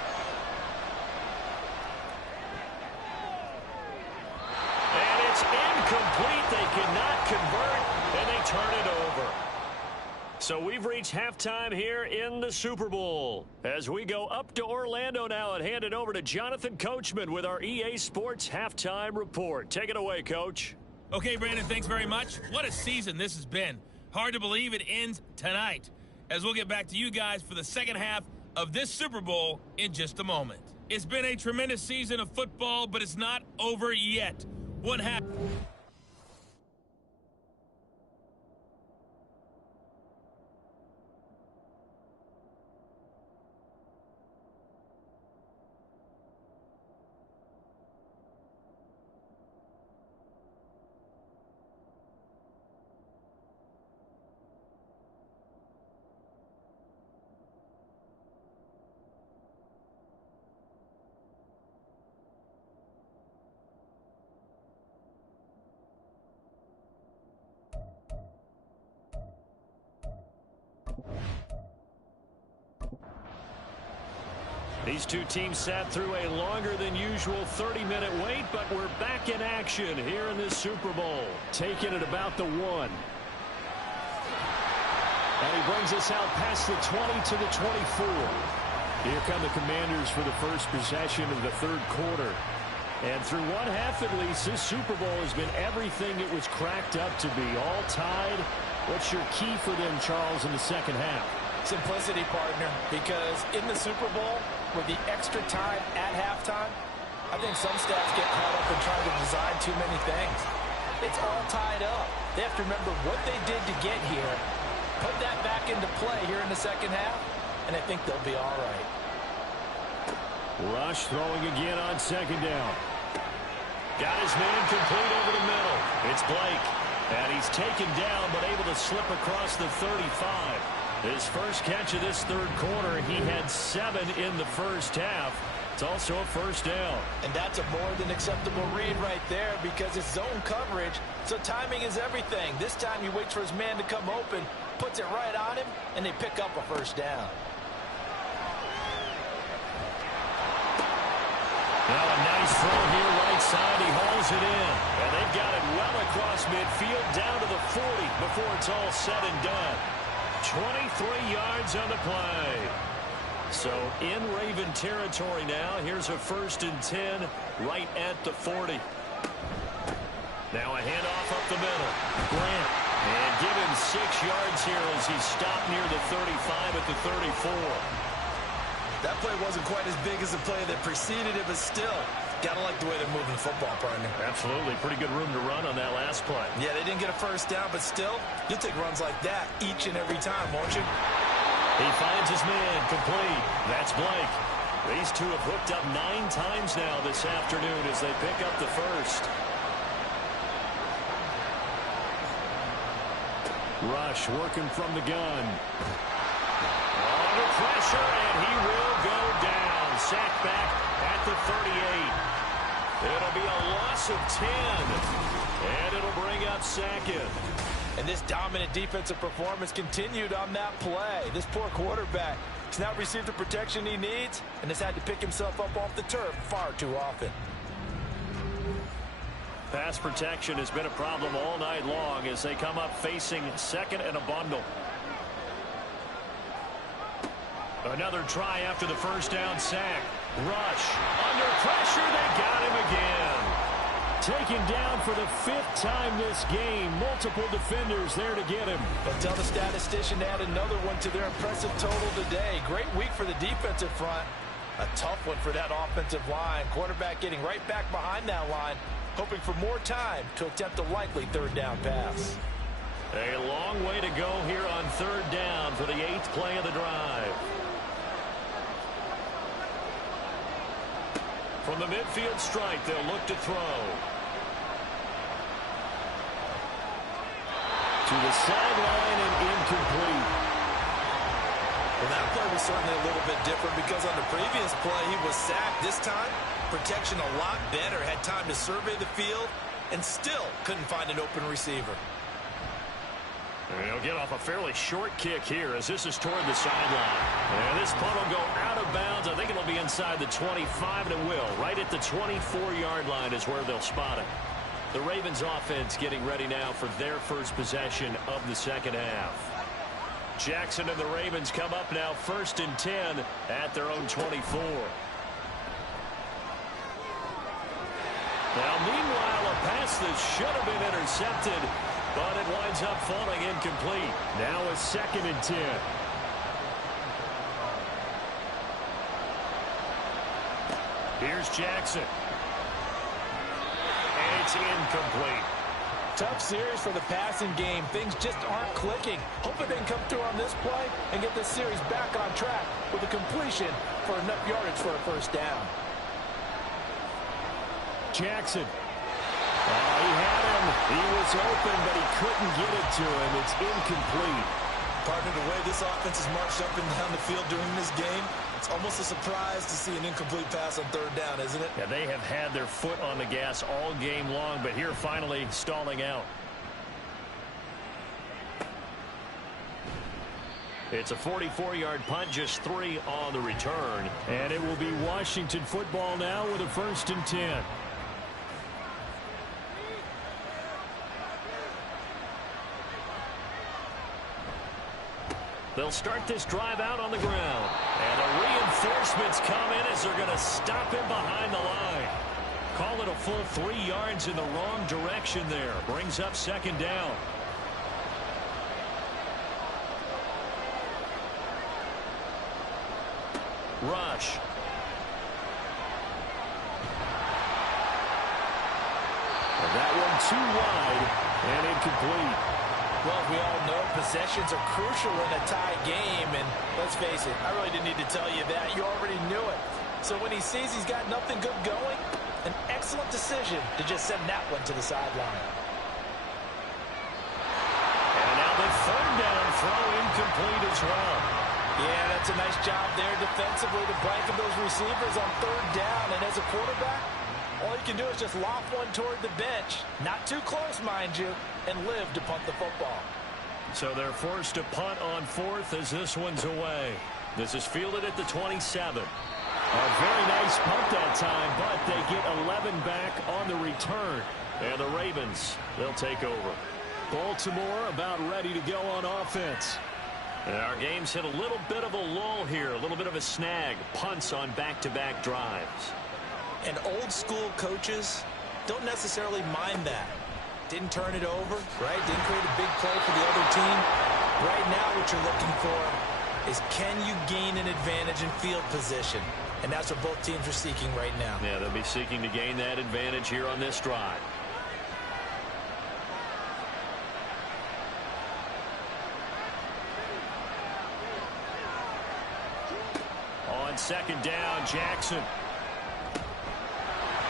And it's incomplete. They cannot convert, and they turn it over. So we've reached halftime here in the Super Bowl. As we go up to Orlando now and hand it over to Jonathan Coachman with our EA Sports Halftime Report. Take it away, Coach. Okay, Brandon, thanks very much. What a season this has been. Hard to believe it ends tonight, as we'll get back to you guys for the second half of this Super Bowl in just a moment. It's been a tremendous season of football, but it's not over yet. One half. These two teams sat through a longer than usual 30-minute wait, but we're back in action here in this Super Bowl. Taking it about the 1. And he brings us out past the 20 to the 24. Here come the Commanders for the first possession of the third quarter. And through one half at least, this Super Bowl has been everything it was cracked up to be. All tied. What's your key for them, Charles, in the second half? Simplicity, partner, because in the Super Bowl, with the extra time at halftime, I think some staffs get caught up in trying to design too many things. It's all tied up. They have to remember what they did to get here, put that back into play here in the second half, and I think they'll be all right. Rush throwing again on second down. Got his man complete over the middle. It's Blake. And he's taken down, but able to slip across the 35. His first catch of this third quarter, he had 7 in the first half. It's also a first down. And that's a more than acceptable read right there because it's zone coverage, so timing is everything. This time he waits for his man to come open, puts it right on him, and they pick up a first down. Now a nice throw here right side. He hauls it in. And they've got it well across midfield down to the 40 before it's all said and done. 23 yards on the play. So in Raven territory now. Here's a 1st and 10 right at the 40. Now a handoff up the middle. Grant. And give him 6 yards here as he stopped near the 35 at the 34. That play wasn't quite as big as the play that preceded it, but still, gotta like the way they're moving the football, partner. Absolutely. Pretty good room to run on that last play. Yeah, they didn't get a first down, but still, you'll take runs like that each and every time, won't you? He finds his man, complete. That's Blake. These two have hooked up 9 times now this afternoon as they pick up the first. Rush working from the gun. Under pressure, and he will go down. Sacked back at the 38. It'll be a loss of 10, and it'll bring up second. And this dominant defensive performance continued on that play. This poor quarterback has not received the protection he needs and has had to pick himself up off the turf far too often. Pass protection has been a problem all night long as they come up facing second and a bundle. Another try after the first down sack. Rush. Under pressure, they got him again. Taken down for the 5th time this game. Multiple defenders there to get him. But tell the statistician to add another one to their impressive total today. Great week for the defensive front. A tough one for that offensive line. Quarterback getting right back behind that line, hoping for more time to attempt a likely 3rd down pass. A long way to go here on 3rd down for the 8th play of the drive. From the midfield strike, they'll look to throw. To the sideline and incomplete. Well, that play was certainly a little bit different because on the previous play, he was sacked. This time, protection a lot better. Had time to survey the field and still couldn't find an open receiver. He'll get off a fairly short kick here as this is toward the sideline. And this punt will go out of bounds. I think it'll be inside the 25, and it will. Right at the 24-yard line is where they'll spot it. The Ravens offense getting ready now for their first possession of the second half. Jackson and the Ravens come up now 1st and 10 at their own 24. Now, meanwhile, a pass that should have been intercepted, but it winds up falling incomplete. Now a 2nd and 10. Here's Jackson. And it's incomplete. Tough series for the passing game. Things just aren't clicking. Hoping they can come through on this play and get this series back on track with a completion for enough yardage for a first down. Jackson. He had him. He was open, but he couldn't get it to him. It's incomplete. Partner, the way this offense has marched up and down the field during this game, it's almost a surprise to see an incomplete pass on 3rd down, isn't it? Yeah, they have had their foot on the gas all game long, but here finally stalling out. It's a 44-yard punt, just 3 on the return. And it will be Washington football now with a 1st and 10. They'll start this drive out on the ground. And the reinforcements come in as they're going to stop him behind the line. Call it a full 3 yards in the wrong direction there. Brings up 2nd down. Rush. And that one too wide and incomplete. Well, we all know possessions are crucial in a tie game, and let's face it, I really didn't need to tell you that. You already knew it. So when he sees he's got nothing good going, an excellent decision to just send that one to the sideline. And now the 3rd down throw incomplete as well. Yeah, that's a nice job there defensively to blanket those receivers on 3rd down, and as a quarterback, all you can do is just lob one toward the bench, not too close, mind you, and live to punt the football. So they're forced to punt on 4th as this one's away. This is fielded at the 27. A very nice punt that time, but they get 11 back on the return. And the Ravens, they'll take over. Baltimore about ready to go on offense. And our game's hit a little bit of a lull here, a little bit of a snag. Punts on back-to-back drives. And old school coaches don't necessarily mind that. Didn't turn it over, right? Didn't create a big play for the other team. Right now what you're looking for is can you gain an advantage in field position? And that's what both teams are seeking right now. Yeah, they'll be seeking to gain that advantage here on this drive. On second down, Jackson.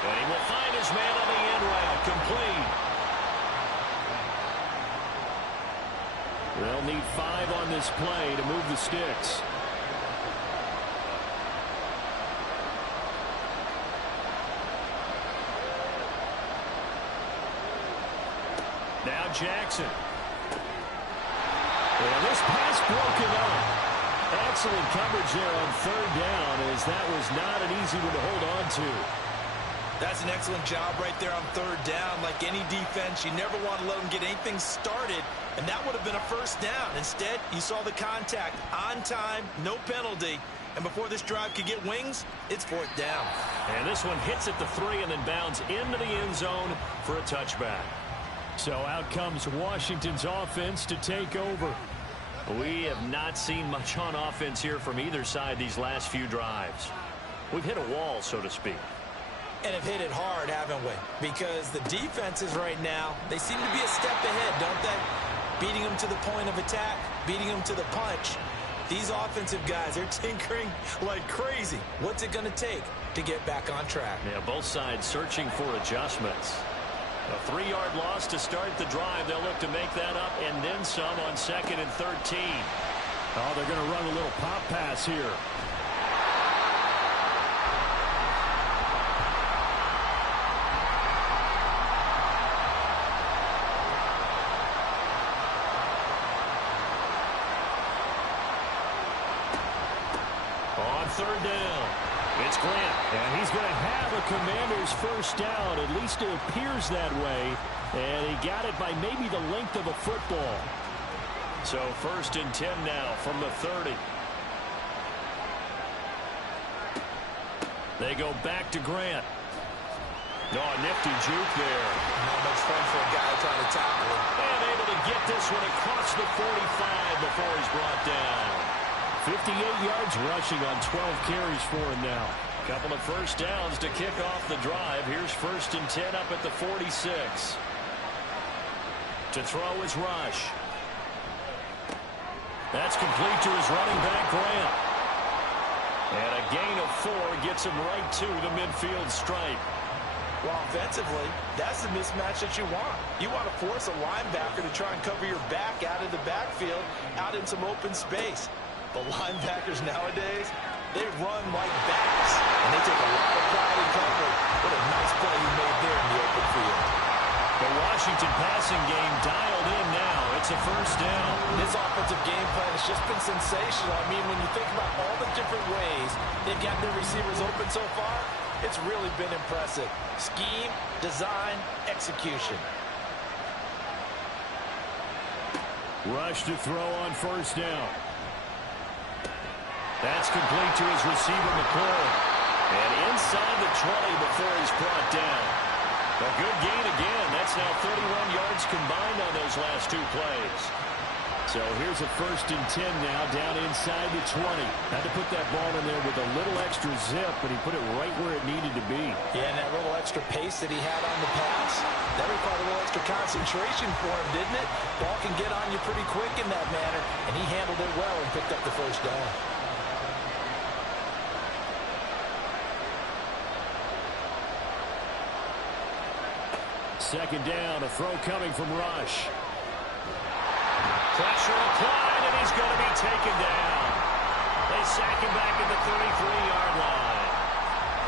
And he will find his man on the end route, complete. They'll need 5 on this play to move the sticks. Now Jackson. And this pass broken up. Excellent coverage there on third down, as that was not an easy one to hold on to. That's an excellent job right there on third down. Like any defense, you never want to let them get anything started, and that would have been a first down. Instead, you saw the contact on time, no penalty, and before this drive could get wings, it's fourth down. And this one hits at the 3 and then bounds into the end zone for a touchback. So out comes Washington's offense to take over. We have not seen much on offense here from either side these last few drives. We've hit a wall, so to speak. And have hit it hard, haven't we? Because the defenses right now, they seem to be a step ahead, don't they? Beating them to the point of attack, beating them to the punch. These offensive guys are tinkering like crazy. What's it going to take to get back on track? Yeah, both sides searching for adjustments. A 3-yard loss to start the drive. They'll look to make that up and then some on 2nd and 13. Oh, they're going to run a little pop pass here. On third down, it's Grant. And he's going to have a Commander's first down. At least it appears that way. And he got it by maybe the length of a football. So 1st and 10 now from the 30. They go back to Grant. Oh, nifty juke there. Not much fun for a guy trying to tackle him. And able to get this one across the 45 before he's brought down. 58 yards rushing on 12 carries for him now. Couple of first downs to kick off the drive. Here's 1st and 10 up at the 46. To throw is Rush. That's complete to his running back, Grant. And a gain of 4 gets him right to the midfield stripe. Well, offensively, that's the mismatch that you want. You want to force a linebacker to try and cover your back out of the backfield, out in some open space. The linebackers nowadays, they run like backs, and they take a lot of pride in coverage. What a nice play he made there in the open field. The Washington passing game dialed in now. It's a first down. This offensive game plan has just been sensational. I mean, when you think about all the different ways they've got their receivers open so far, it's really been impressive. Scheme, design, execution. Rush to throw on first down. That's complete to his receiver, McCoy. And inside the 20 before he's brought down. A good gain again. That's now 31 yards combined on those last 2 plays. So here's a 1st and 10 now, down inside the 20. Had to put that ball in there with a little extra zip, but he put it right where it needed to be. Yeah, and that little extra pace that he had on the pass, that required a little extra concentration for him, didn't it? Ball can get on you pretty quick in that manner, and he handled it well and picked up the first down. Second down, a throw coming from Rush. Pressure applied, and he's going to be taken down. They sack him back at the 33-yard line.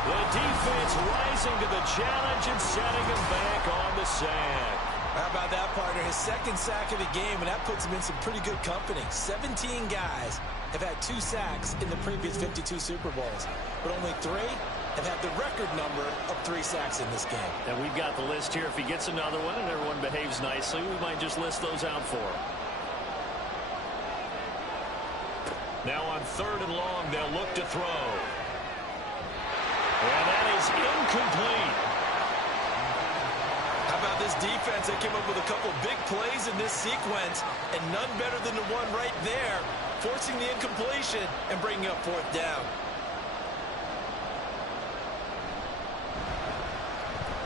The defense rising to the challenge and setting him back on the sack. How about that, partner? His 2nd sack of the game, and that puts him in some pretty good company. 17 guys have had 2 sacks in the previous 52 Super Bowls, but only 3 have had the record number of 3 sacks in this game. And we've got the list here. If he gets another one and everyone behaves nicely, we might just list those out for him. Now on 3rd and long, they'll look to throw. And that is incomplete. How about Now this defense, they came up with a couple of big plays in this sequence, and none better than the one right there, forcing the incompletion and bringing up fourth down.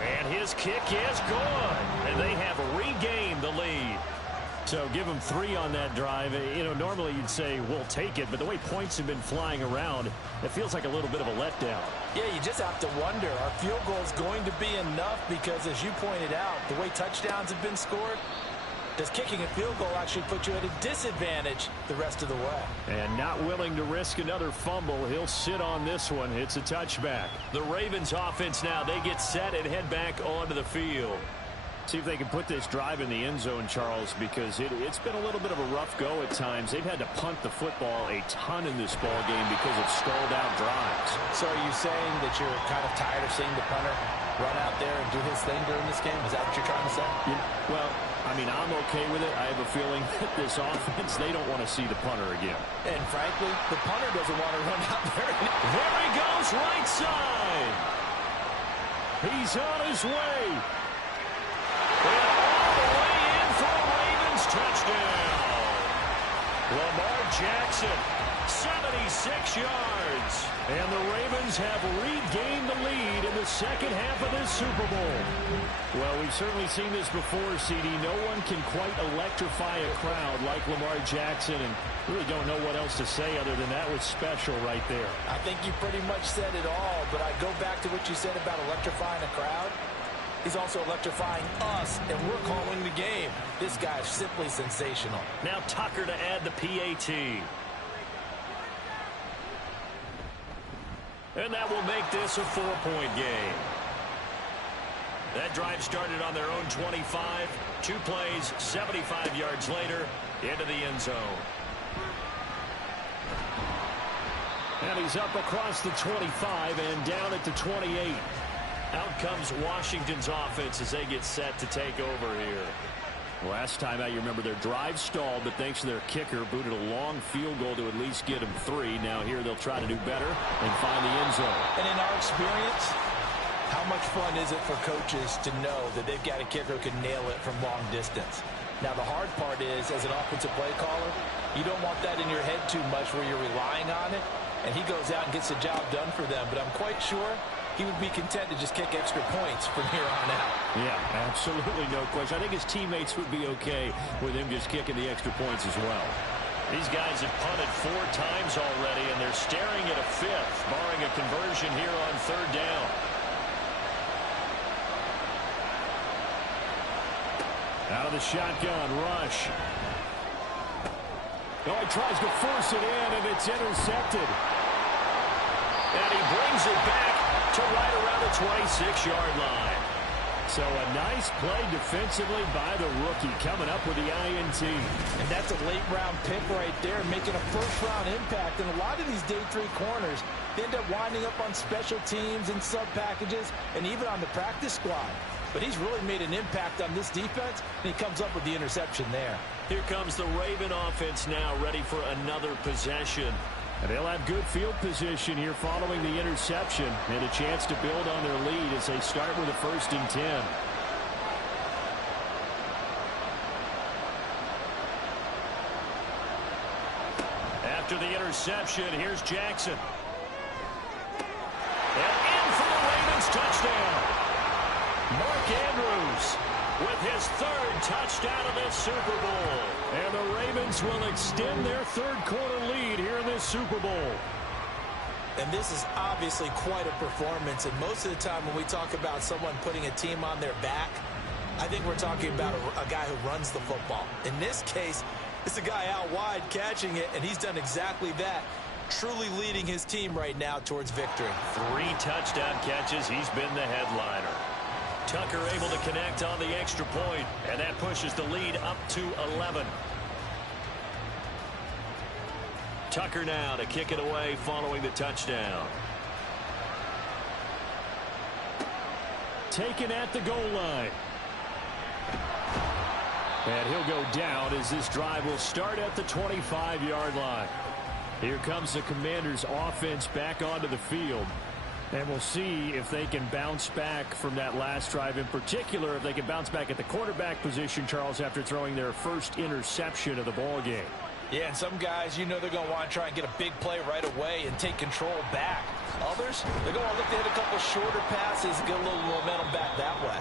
And his kick is good, and they have regained the lead. So give them 3 on that drive. You know, normally you'd say, we'll take it, but the way points have been flying around, it feels like a little bit of a letdown. Yeah, you just have to wonder, are field goals going to be enough? Because as you pointed out, the way touchdowns have been scored, does kicking a field goal actually put you at a disadvantage the rest of the way? And not willing to risk another fumble. He'll sit on this one. It's a touchback. The Ravens offense now, they get set and head back onto the field. See if they can put this drive in the end zone, Charles, because it's been a little bit of a rough go at times. They've had to punt the football a ton in this ball game because of stalled out drives. So are you saying that you're kind of tired of seeing the punter run out there and do his thing during this game? Is that what you're trying to say? Yeah, well, I mean, I'm okay with it. I have a feeling that this offense, they don't want to see the punter again. And frankly, the punter doesn't want to run out there. There he goes, right side. He's on his way. And all the way in for a Ravens touchdown. Lamar Jackson, 76 yards. And the Ravens have regained the lead in the second half of this Super Bowl. Well, we've certainly seen this before, CD. No one can quite electrify a crowd like Lamar Jackson, and really don't know what else to say other than that was special right there. I think you pretty much said it all, but I go back to what you said about electrifying a crowd. He's also electrifying us, and we're calling the game. This guy's simply sensational. Now Tucker to add the PAT. And that will make this a 4-point game. That drive started on their own 25. 2 plays, 75 yards later, into the end zone. And he's up across the 25 and down at the 28. Out comes Washington's offense as they get set to take over here. Last time out, you remember their drive stalled, but thanks to their kicker, booted a long field goal to at least get them 3. Now here they'll try to do better and find the end zone. And in our experience, how much fun is it for coaches to know that they've got a kicker who can nail it from long distance? Now the hard part is, as an offensive play caller, you don't want that in your head too much where you're relying on it, and he goes out and gets the job done for them. But I'm quite sure he would be content to just kick extra points from here on out. Yeah, absolutely no question. I think his teammates would be okay with him just kicking the extra points as well. These guys have punted 4 times already, and they're staring at a 5th, barring a conversion here on 3rd down. Out of the shotgun, rush. Oh, he tries to force it in, and it's intercepted. And he brings it back to right around the 26-yard line. So a nice play defensively by the rookie, coming up with the INT. And that's a late-round pick right there, making a first-round impact. And a lot of these day 3 corners, they end up winding up on special teams and sub-packages and even on the practice squad. But he's really made an impact on this defense, and he comes up with the interception there. Here comes the Raven offense now, ready for another possession. And they'll have good field position here following the interception and a chance to build on their lead as they start with a 1st and 10. After the interception, here's Jackson. And in for the Ravens touchdown. Mark Andrews with his 3rd touchdown of this Super Bowl. And the Ravens will extend their 3rd quarter lead here in this Super Bowl. And this is obviously quite a performance. And most of the time when we talk about someone putting a team on their back, I think we're talking about a guy who runs the football. In this case, it's a guy out wide catching it, and he's done exactly that, truly leading his team right now towards victory. 3 touchdown catches. He's been the headliner. Tucker able to connect on the extra point, and that pushes the lead up to 11. Tucker now to kick it away following the touchdown. Taken at the goal line. And he'll go down as this drive will start at the 25-yard line. Here comes the Commanders' offense back onto the field. And we'll see if they can bounce back from that last drive, in particular, if they can bounce back at the quarterback position, Charles, after throwing their first interception of the ball game. Yeah, and some guys, you know they're going to want to try and get a big play right away and take control back. Others, they're going to look to hit a couple shorter passes, get a little momentum back that way.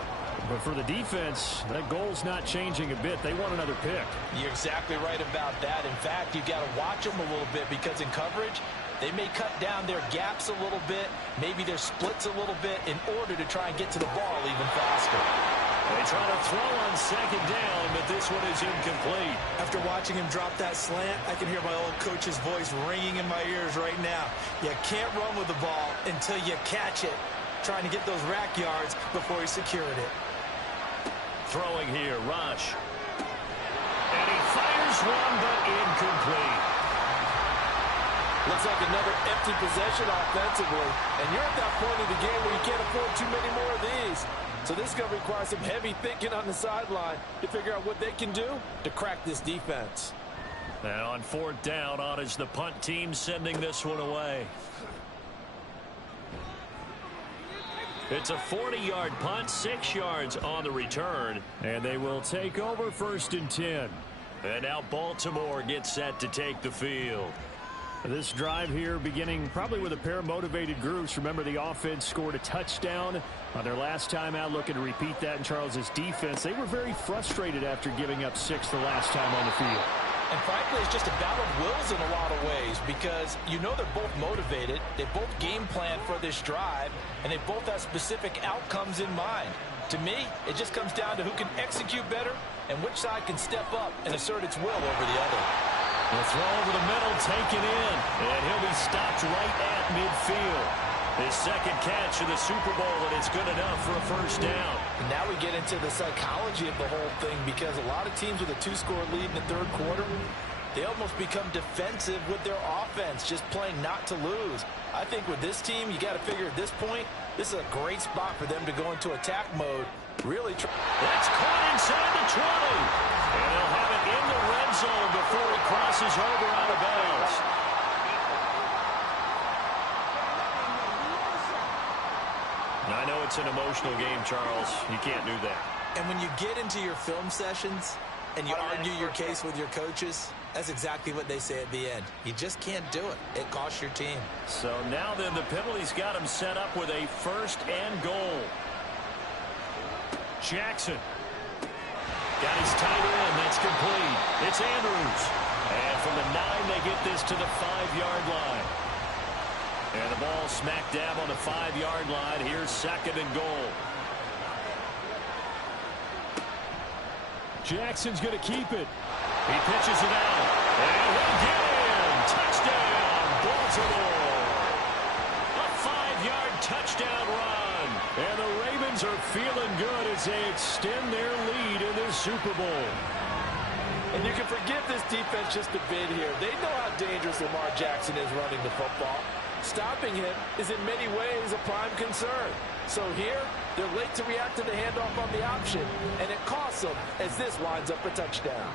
But for the defense, that goal's not changing a bit. They want another pick. You're exactly right about that. In fact, you've got to watch them a little bit because in coverage, they may cut down their gaps a little bit, maybe their splits a little bit in order to try and get to the ball even faster. They try to throw on second down, but this one is incomplete. After watching him drop that slant, I can hear my old coach's voice ringing in my ears right now. You can't run with the ball until you catch it. Trying to get those rack yards before he secured it. Throwing here, Rush. And he fires one, but incomplete. Looks like another empty possession offensively. And you're at that point of the game where you can't afford too many more of these. So this is going to require some heavy thinking on the sideline to figure out what they can do to crack this defense. And on fourth down, on is the punt team sending this one away. It's a 40-yard punt, 6 yards on the return. And they will take over 1st and 10. And now Baltimore gets set to take the field. This drive here beginning probably with a pair of motivated groups. Remember, the offense scored a touchdown on their last time out, looking to repeat that in Charles's defense. They were very frustrated after giving up 6 the last time on the field. And frankly, it's just a battle of wills in a lot of ways because you know they're both motivated. They both game plan for this drive, and they both have specific outcomes in mind. To me, it just comes down to who can execute better and which side can step up and assert its will over the other. The throw over the middle taken in, and he'll be stopped right at midfield. His second catch of the Super Bowl, and it's good enough for a first down. And now we get into the psychology of the whole thing because a lot of teams with a 2-score lead in the third quarter, they almost become defensive with their offense, just playing not to lose. I think with this team, you got to figure at this point, this is a great spot for them to go into attack mode. Really That's caught inside the 20. And they'll have it in the red zone before he crosses over out of bounds. I know it's an emotional game, Charles. You can't do that. And when you get into your film sessions and you argue your case with your coaches, that's exactly what they say at the end. You just can't do it. It costs your team. So now then the penalty's got him set up with a 1st and goal. Jackson. Got his tight end. That's complete. It's Andrews. And from the 9, they get this to the 5-yard line. And the ball smack dab on the 5-yard line. Here's 2nd and goal. Jackson's going to keep it. He pitches it out. And he'll get in. Touchdown, Baltimore. A 5-yard touchdown run. And the Ravens are feeling good as they extend their lead in this Super Bowl. And you can forgive this defense just a bit here. They know how dangerous Lamar Jackson is running the football. Stopping him is in many ways a prime concern. So here, they're late to react to the handoff on the option, and it costs them as this winds up a touchdown.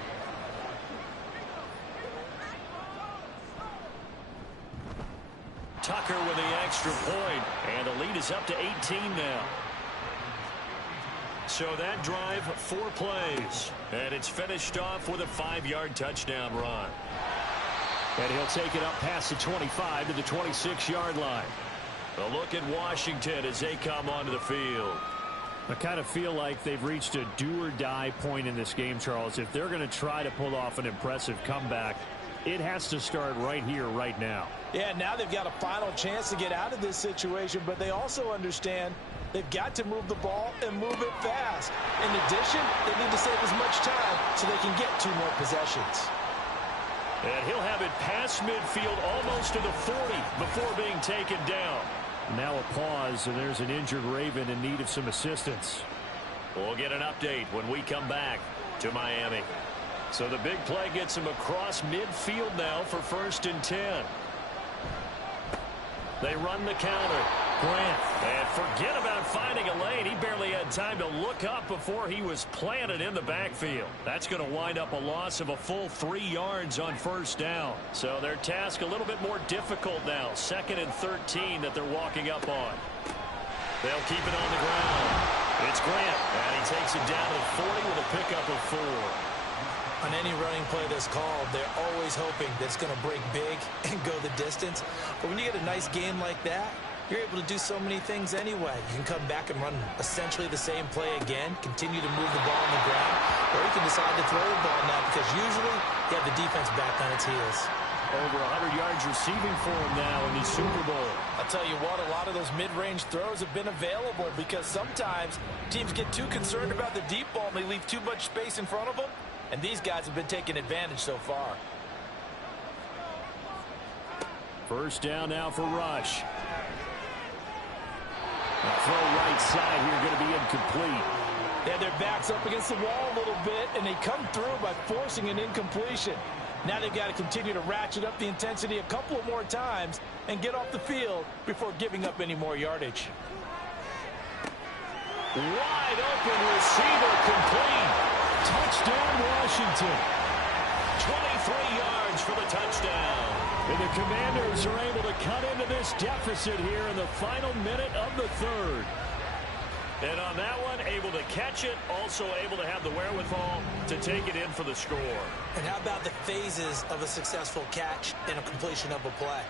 Tucker with the extra point, and the lead is up to 18 now. So that drive, 4 plays, and it's finished off with a 5-yard touchdown run. And he'll take it up past the 25 to the 26-yard line. A look at Washington as they come onto the field. I kind of feel like they've reached a do-or-die point in this game, Charles. If they're going to try to pull off an impressive comeback, it has to start right here, right now. Yeah, now they've got a final chance to get out of this situation, but they also understand they've got to move the ball and move it fast. In addition, they need to save as much time so they can get 2 more possessions. And he'll have it past midfield almost to the 40 before being taken down. Now a pause, and there's an injured Raven in need of some assistance. We'll get an update when we come back to Miami. So the big play gets him across midfield now for 1st and 10. They run the counter. Grant. And forget about finding a lane. He barely had time to look up before he was planted in the backfield. That's going to wind up a loss of a full 3 yards on 1st down. So their task a little bit more difficult now. 2nd and 13 that they're walking up on. They'll keep it on the ground. It's Grant, and he takes it down to 40 with a pickup of 4. On any running play that's called, they're always hoping that it's going to break big and go the distance. But when you get a nice game like that, you're able to do so many things anyway. You can come back and run essentially the same play again, continue to move the ball on the ground, or you can decide to throw the ball now because usually you have the defense back on its heels. Over 100 yards receiving for him now in the Super Bowl. I'll tell you what, a lot of those mid-range throws have been available because sometimes teams get too concerned about the deep ball and they leave too much space in front of them, and these guys have been taking advantage so far. First down now for Rush. The throw right side here going to be incomplete. They have their backs up against the wall a little bit, and they come through by forcing an incompletion. Now they've got to continue to ratchet up the intensity a couple of more times and get off the field before giving up any more yardage. Wide open receiver complete. Touchdown, Washington. 23 yards for the touchdown. And the Commanders are able to cut into this deficit here in the final minute of the third. And on that one, able to catch it, also able to have the wherewithal to take it in for the score. And how about the phases of a successful catch and a completion of a play?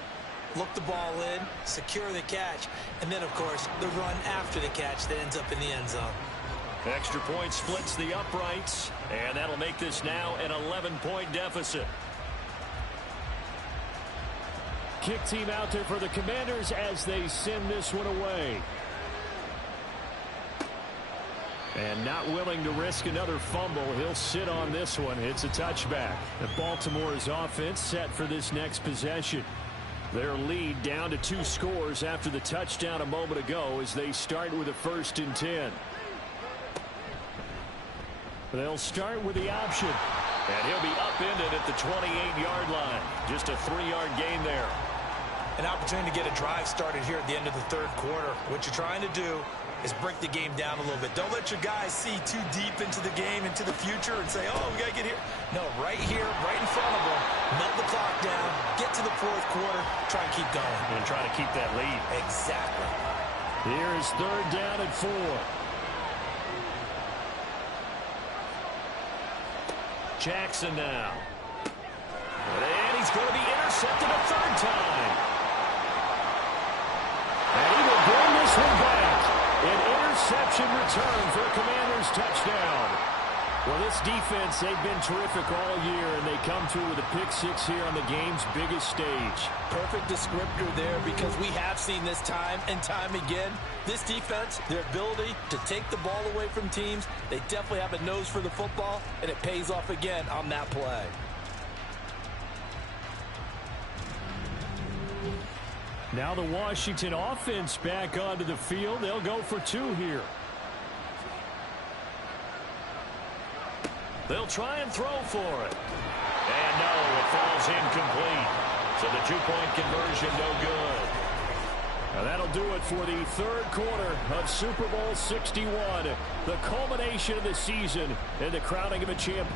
Look the ball in, secure the catch, and then, of course, the run after the catch that ends up in the end zone. Extra point splits the uprights, and that'll make this now an 11-point deficit. Kick team out there for the Commanders as they send this one away. And not willing to risk another fumble. He'll sit on this one. It's a touchback. And Baltimore's offense set for this next possession. Their lead down to 2 scores after the touchdown a moment ago as they start with a 1st and 10. They'll start with the option. And he'll be upended at the 28-yard line. Just a 3-yard gain there. An opportunity to get a drive started here at the end of the third quarter. What you're trying to do is break the game down a little bit. Don't let your guys see too deep into the game, into the future, and say, oh, we got to get here. No, right here, right in front of them, melt the clock down, get to the fourth quarter, try and keep going. And try to keep that lead. Exactly. Here is 3rd down and 4. Jackson now. And he's going to be intercepted a 3rd time. And he will bring this one back. An interception return for a Commanders touchdown. Well, this defense, they've been terrific all year, and they come through with a pick 6 here on the game's biggest stage. Perfect descriptor there because we have seen this time and time again. This defense, their ability to take the ball away from teams, they definitely have a nose for the football, and it pays off again on that play. Now the Washington offense back onto the field. They'll go for 2 here. They'll try and throw for it. And no, it falls incomplete. So the 2-point conversion no good. Now that'll do it for the third quarter of Super Bowl 61. The culmination of the season and the crowning of a champion.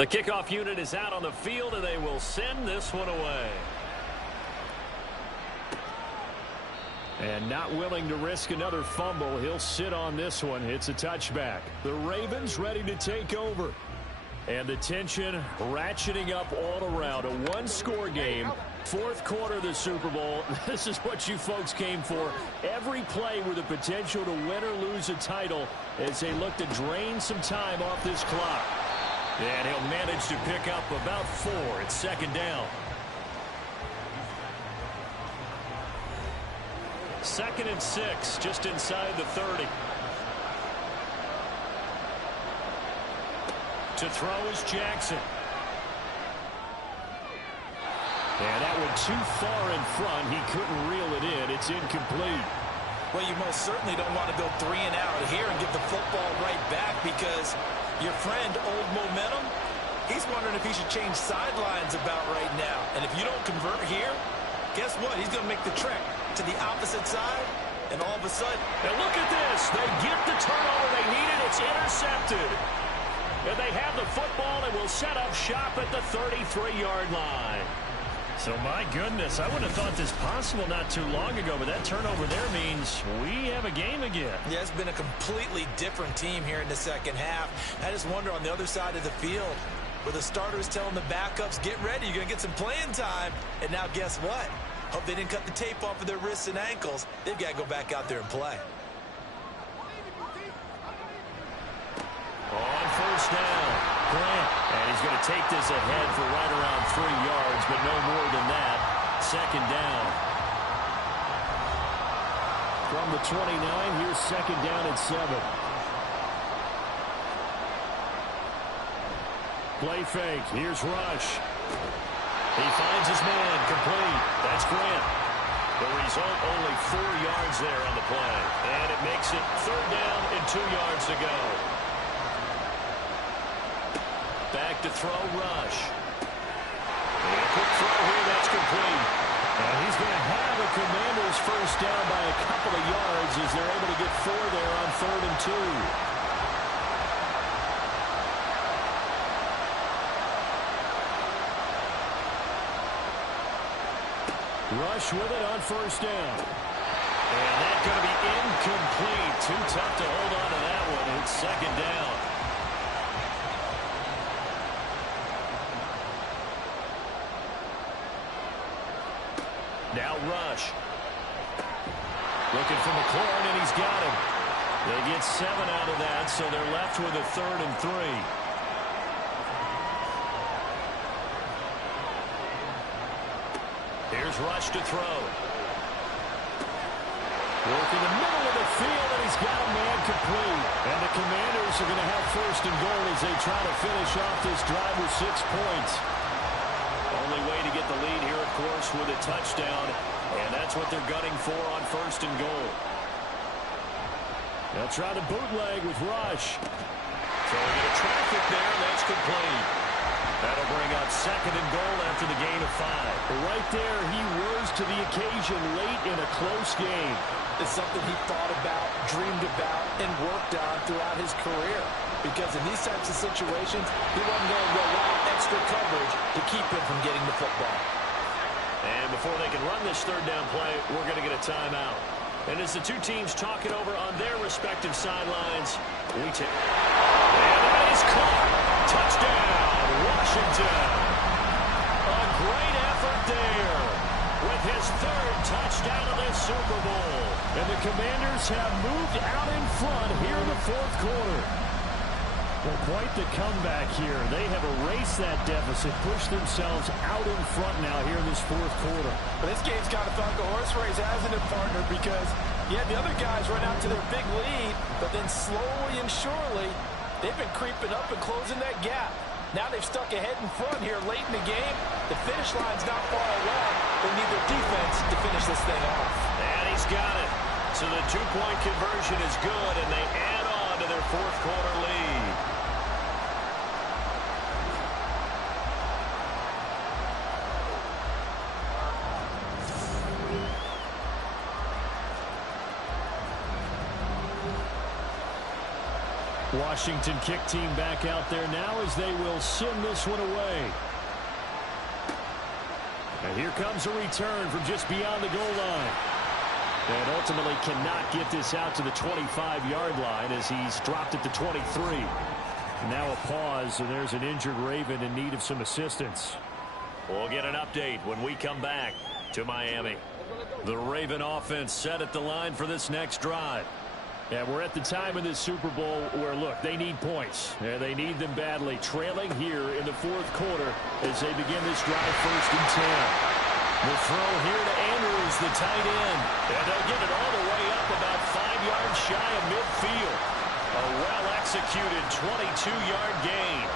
The kickoff unit is out on the field, and they will send this one away. And not willing to risk another fumble, he'll sit on this one. It's a touchback. The Ravens ready to take over. And the tension ratcheting up all around. A one-score game. Fourth quarter of the Super Bowl. This is what you folks came for. Every play with the potential to win or lose a title as they look to drain some time off this clock. And he'll manage to pick up about 4. It's second down. Second and 6, just inside the 30. To throw is Jackson. And that one too far in front. He couldn't reel it in. It's incomplete. Well, you most certainly don't want to go 3 and out here and give the football right back because your friend, Old Momentum, he's wondering if he should change sidelines about right now. And if you don't convert here, guess what? He's going to make the trek to the opposite side, and all of a sudden... And look at this. They get the turnover they needed. It's intercepted. And they have the football and will set up shop at the 33-yard line. So, my goodness, I wouldn't have thought this possible not too long ago, but that turnover there means we have a game again. Yeah, it's been a completely different team here in the second half. I just wonder on the other side of the field, where the starters telling the backups, get ready, you're going to get some playing time. And now guess what? Hope they didn't cut the tape off of their wrists and ankles. They've got to go back out there and play. On first down, Grant. And he's going to take this ahead for right around 3 yards, but no more than that. Second down. From the 29, here's second down and 7. Play fake. Here's Rush. He finds his man. Complete. That's Grant. The result, only 4 yards there on the play. And it makes it third down and 2 yards to go. Back to throw, Rush. And a quick throw here, that's complete. And he's going to have the Commanders first down by a couple of yards as they're able to get 4 there on 3rd and 2. Rush with it on first down. And that's going to be incomplete. Too tough to hold on to that one. It's second down. Now Rush. Looking for McLaurin, and he's got him. They get 7 out of that, so they're left with a 3rd and 3. Here's Rush to throw. Work in the middle of the field, and he's got a man complete. And the Commanders are going to have first and goal as they try to finish off this drive with 6 points. Only way to get the lead here, of course, with a touchdown. And that's what they're gunning for on first and goal. They'll try to bootleg with Rush. Throwing into traffic there, that's complete. That'll bring up second and goal after the gain of 5. Right there, he rose to the occasion late in a close game. It's something he thought about, dreamed about, and worked on throughout his career. Because in these types of situations, he wasn't going to allow extra coverage to keep him from getting the football. And before they can run this third down play, we're going to get a timeout. And as the two teams talk it over on their respective sidelines, we take... And that is caught. Touchdown, Washington. A great effort there with his 3rd touchdown of this Super Bowl. And the Commanders have moved out in front here in the 4th quarter. Well, quite the comeback here. They have erased that deficit, pushed themselves out in front now here in this 4th quarter. But this game's kind of felt like a horse race, hasn't it, partner? Because you had the other guys run out to their big lead, but then slowly and surely, they've been creeping up and closing that gap. Now they've stuck ahead in front here late in the game. The finish line's not far away. They need their defense to finish this thing off. And he's got it. So the 2-point conversion is good, and they add on to their 4th quarter lead. Washington kick team back out there now as they will send this one away. And here comes a return from just beyond the goal line. And ultimately cannot get this out to the 25-yard line as he's dropped at the 23. Now a pause, and there's an injured Raven in need of some assistance. We'll get an update when we come back to Miami. The Raven offense set at the line for this next drive. Yeah, we're at the time in this Super Bowl where, look, they need points. Yeah, they need them badly. Trailing here in the fourth quarter as they begin this drive, 1st and 10. The throw here to Andrews, the tight end. And they'll get it all the way up about 5 yards shy of midfield. A well-executed 22-yard gain.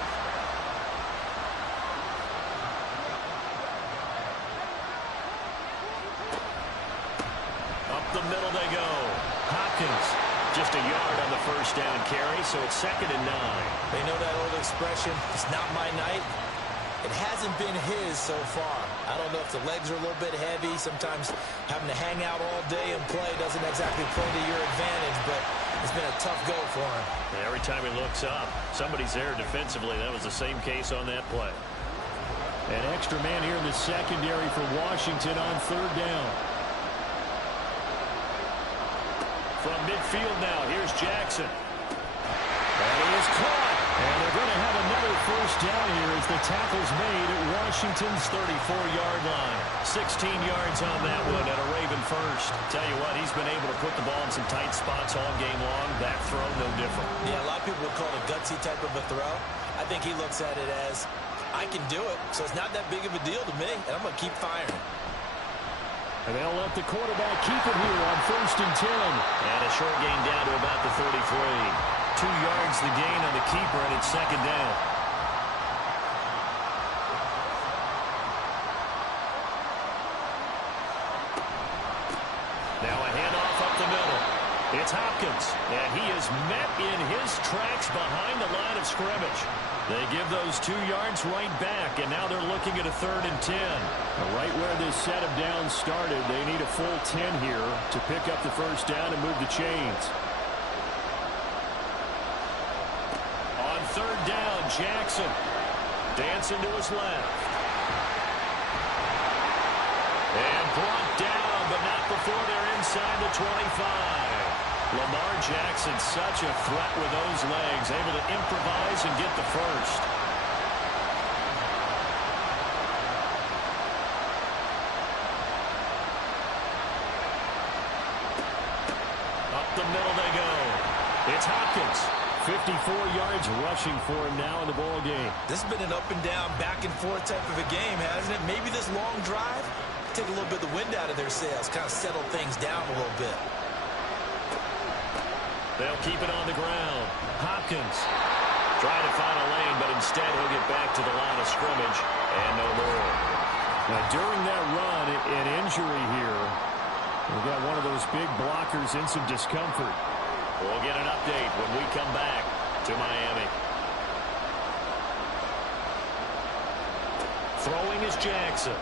Up the middle they go. Hopkins just a yard on the first down carry, so it's 2nd and 9. They know that old expression, it's not my night. It hasn't been his so far. I don't know if the legs are a little bit heavy. Sometimes having to hang out all day and play doesn't exactly play to your advantage, but it's been a tough go for him. Every time he looks up, somebody's there defensively. That was the same case on that play. An extra man here in the secondary for Washington on 3rd down. From midfield now, here's Jackson. And he is caught. And they're going to have another 1st down here as the tackle's made at Washington's 34-yard line. 16 yards on that one at a Raven first. Tell you what, he's been able to put the ball in some tight spots all game long. That throw, no different. Yeah, a lot of people would call it a gutsy type of a throw. I think he looks at it as, I can do it, so it's not that big of a deal to me, and I'm going to keep firing. And they'll let the quarterback keep it here on 1st and 10. And a short gain down to about the 33. 2 yards the gain on the keeper, and it's 2nd down. Now a handoff up the middle. It's Hopkins, and he is met in his tracks behind the line of scrimmage. They give those 2 yards right back, and now they're looking at a 3rd and 10. Right where this set of downs started, they need a full 10 here to pick up the 1st down and move the chains. On 3rd down, Jackson dancing to his left. And brought down, but not before they're inside the 25. Lamar Jackson, such a threat with those legs, able to improvise and get the first. Up the middle they go. It's Hopkins. 54 yards rushing for him now in the ball game. This has been an up and down, back and forth type of a game, hasn't it? Maybe this long drive, take a little bit of the wind out of their sails, kind of settle things down a little bit. They'll keep it on the ground. Hopkins trying to find a lane, but instead he'll get back to the line of scrimmage and no more. Now, during that run, an injury here. We've got one of those big blockers in some discomfort. We'll get an update when we come back to Miami. Throwing is Jackson.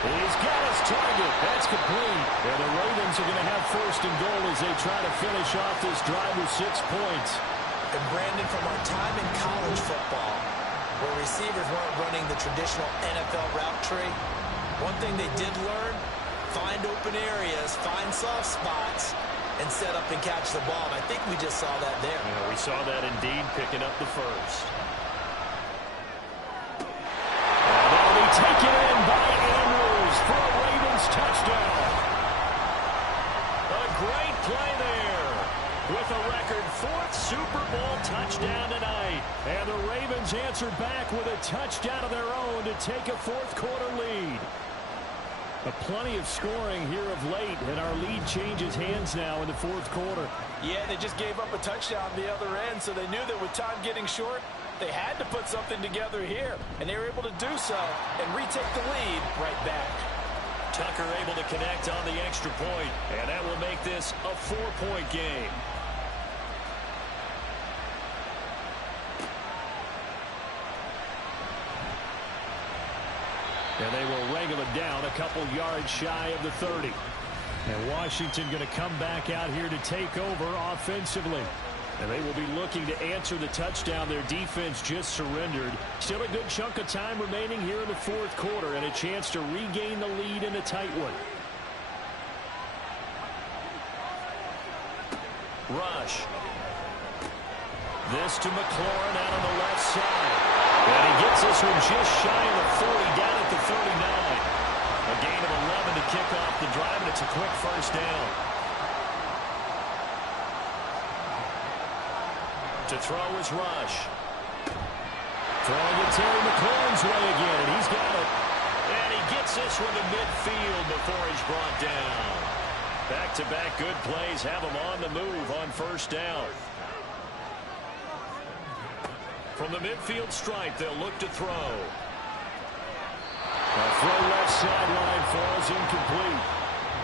He's got his target. That's complete. And the Ravens are going to have 1st and goal as they try to finish off this drive with 6 points. And Brandon, from our time in college football, where receivers weren't running the traditional NFL route tree, one thing they did learn, find open areas, find soft spots, and set up and catch the ball. And I think we just saw that there. Yeah, we saw that indeed, picking up the first. And that'll be taken in by Andrews for a Ravens touchdown. A great play there with a record 4th Super Bowl touchdown tonight. And the Ravens answer back with a touchdown of their own to take a 4th quarter lead. Plenty of scoring here of late, and our lead changes hands now in the 4th quarter. Yeah, they just gave up a touchdown on the other end, so they knew that with time getting short, they had to put something together here, and they were able to do so and retake the lead right back. Tucker able to connect on the extra point, and that will make this a 4-point game. And they will wrangle it down a couple yards shy of the 30. And Washington going to come back out here to take over offensively. And they will be looking to answer the touchdown their defense just surrendered. Still a good chunk of time remaining here in the fourth quarter and a chance to regain the lead in a tight one. Rush. This to McLaurin out on the left side. And he gets this one just shy of the 40 down at the 39. A gain of 11 to kick off the drive, and it's a quick first down. To throw is Rush. Throwing it Terry McLaurin's way again, and he's got it. And he gets this one to midfield before he's brought down. Back-to-back good plays have him on the move on first down. From the midfield stripe, they'll look to throw. A throw left sideline falls incomplete.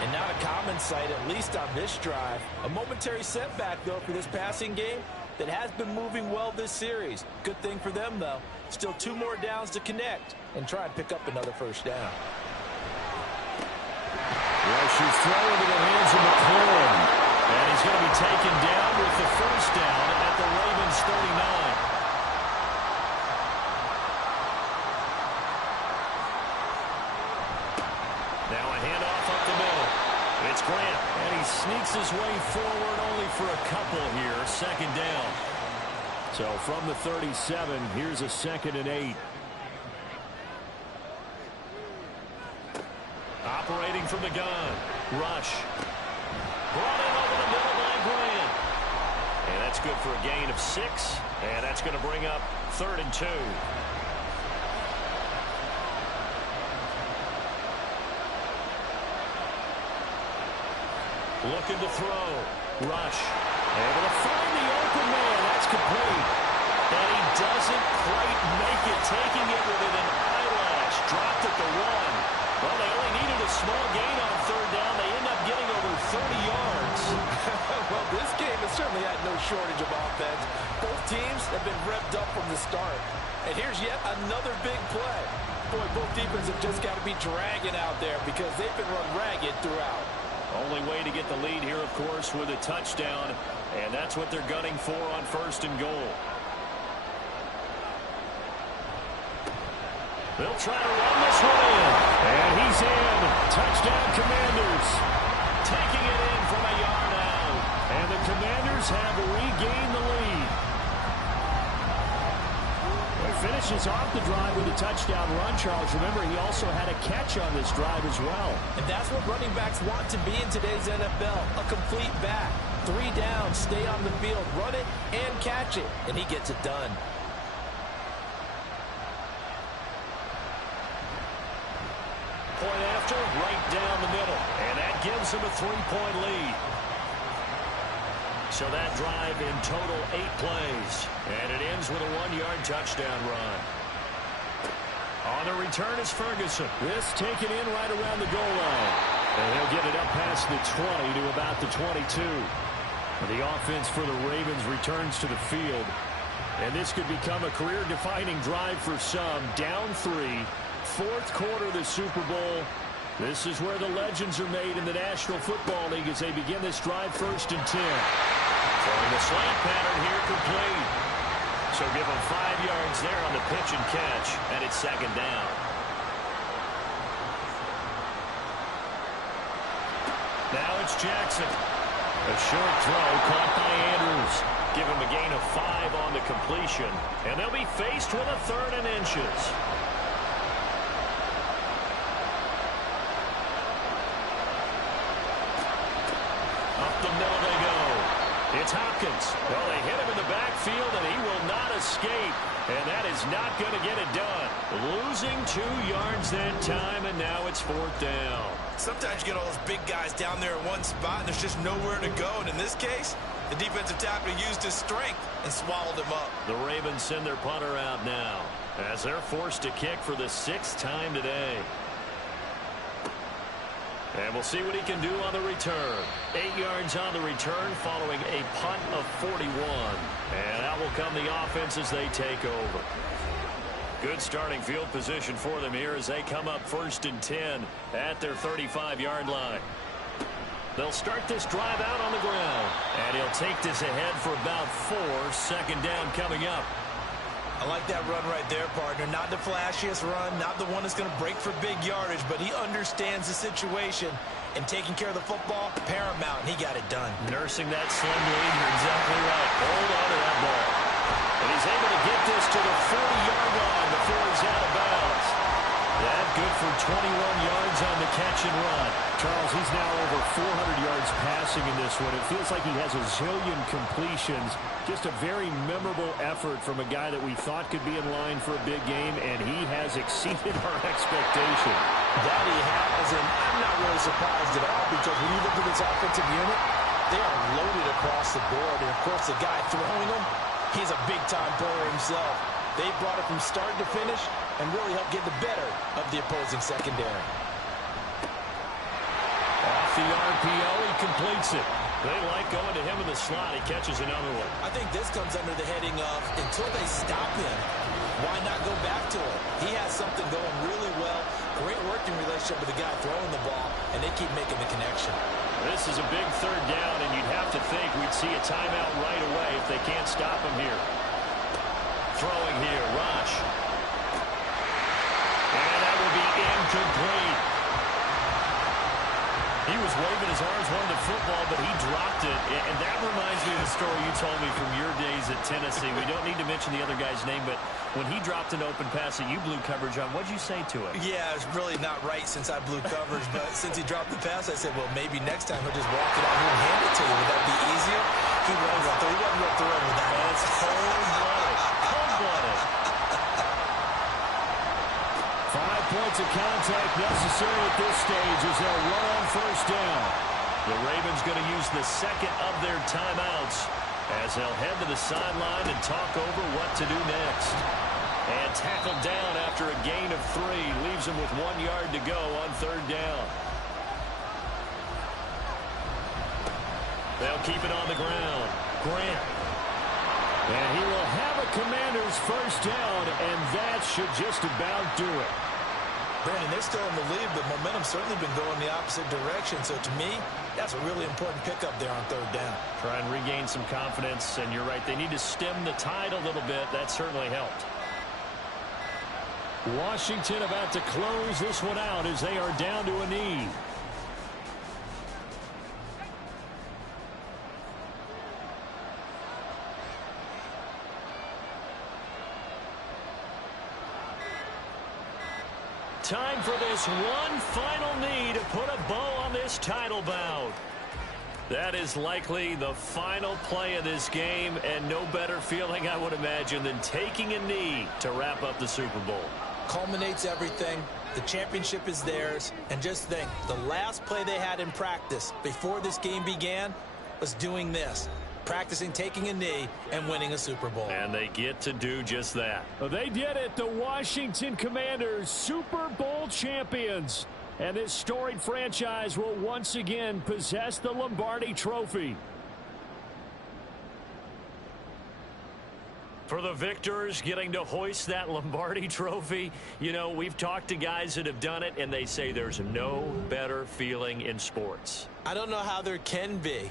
And not a common sight, at least on this drive. A momentary setback, though, for this passing game that has been moving well this series. Good thing for them, though. Still 2 more downs to connect and try and pick up another first down. Rush's throw into the hands of McLaurin. And he's going to be taken down with the first down at the Ravens 39. Now a handoff up the middle. It's Grant, and he sneaks his way forward only for a couple here. Second down. So from the 37, here's a 2nd and 8. Operating from the gun. Rush. Brought in over the middle by Grant. And that's good for a gain of 6. And that's going to bring up 3rd and 2. Looking to throw. Rush. Able to find the open man. That's complete. And he doesn't quite make it. Taking it within an eyelash. Dropped at the 1. Well, they only needed a small gain on 3rd down. They end up getting over 30 yards. Well, this game has certainly had no shortage of offense. Both teams have been revved up from the start. And here's yet another big play. Boy, both defenses have just got to be dragging out there because they've been run ragged throughout. Only way to get the lead here, of course, with a touchdown. And that's what they're gunning for on 1st and goal. They'll try to run this one in. And he's in. Touchdown, Commanders. Taking it in from a yard out. And the Commanders have regained the lead. He finishes off the drive with a touchdown run, Charles. Remember, he also had a catch on this drive as well. And that's what running backs want to be in today's NFL. A complete back. 3 downs, stay on the field, run it, and catch it. And he gets it done. Point after, right down the middle. And that gives him a 3-point lead. So that drive in total 8 plays. And it ends with a 1-yard touchdown run. On the return is Ferguson. This taken in right around the goal line. And he'll get it up past the 20 to about the 22. The offense for the Ravens returns to the field. And this could become a career-defining drive for some. Down 3. 4th quarter of the Super Bowl. This is where the legends are made in the National Football League as they begin this drive 1st and 10. Throwing the slant pattern here complete. So give them 5 yards there on the pitch and catch, and it's 2nd down. Now it's Jackson. A short throw caught by Andrews. Give him a gain of 5 on the completion, and they'll be faced with a 3rd and inches. Up the middle they go. It's Hopkins. Well, they hit him in the backfield, and he will not escape. And that is not going to get it done. Losing 2 yards that time, and now it's 4th down. Sometimes you get all those big guys down there in one spot, and there's just nowhere to go. And in this case, the defensive tackle used his strength and swallowed him up. The Ravens send their punter out now as they're forced to kick for the 6th time today. And we'll see what he can do on the return. 8 yards on the return following a punt of 41. And out will come the offense as they take over. Good starting field position for them here as they come up 1st and 10 at their 35-yard line. They'll start this drive out on the ground. And he'll take this ahead for about 4. Second down coming up. I like that run right there, partner. Not the flashiest run, not the one that's going to break for big yardage, but he understands the situation, and taking care of the football, paramount, and he got it done. Nursing that slim lead, you're exactly right. Hold on to that ball. And he's able to get this to the 40-yard line before he's out of bounds. That good for 21 yards on the catch and run. Charles, he's now over 400 yards passing in this one. It feels like he has a zillion completions. Just a very memorable effort from a guy that we thought could be in line for a big game, and he has exceeded our expectation. That he has, and I'm not really surprised at all, because when you look at this offensive unit, they are loaded across the board. And, of course, the guy throwing them, he's a big-time player himself. They brought it from start to finish and really helped get the better of the opposing secondary. Off the RPO, he completes it. They like going to him in the slot. He catches another one. I think this comes under the heading of, until they stop him, why not go back to him? He has something going really well. Great working relationship with the guy throwing the ball, and they keep making the connection. This is a big third down, and you'd have to think we'd see a timeout right away if they can't stop him here. Throwing here, Rush. And that will be incomplete. He was waving his arms, wanted the football, but he dropped it. And that reminds me of the story you told me from your days at Tennessee. We don't need to mention the other guy's name, but when he dropped an open pass that you blew coverage on, what'd you say to it? Yeah, it's really not right since I blew coverage, but since he dropped the pass, I said, well, maybe next time he'll just walk it out here and hand it to you. Would that be easier? He wasn't real thrilled with that. That's cold-blooded. Cold-blooded. 5 points of contact necessary at this stage as they'll run on first down. The Ravens going to use the second of their timeouts as they'll head to the sideline and talk over what to do next. And tackled down after a gain of 3. Leaves him with 1 yard to go on third down. They'll keep it on the ground. Grant. And he will have a Commander's first down, and that should just about do it. Brandon, they're still in the lead, but momentum's certainly been going the opposite direction. So to me, that's a really important pickup there on third down. Try and regain some confidence, and you're right. They need to stem the tide a little bit. That certainly helped. Washington about to close this one out as they are down to a knee. Time for this one final knee to put a bow on this title bout. That is likely the final play of this game, and no better feeling, I would imagine, than taking a knee to wrap up the Super Bowl. Culminates everything. The championship is theirs. And just think, the last play they had in practice before this game began was doing this. Practicing taking a knee and winning a Super Bowl. And they get to do just that. Well, they did it. The Washington Commanders, Super Bowl champions. And this storied franchise will once again possess the Lombardi Trophy. For the victors getting to hoist that Lombardi Trophy, you know, we've talked to guys that have done it, and they say there's no better feeling in sports. I don't know how there can be.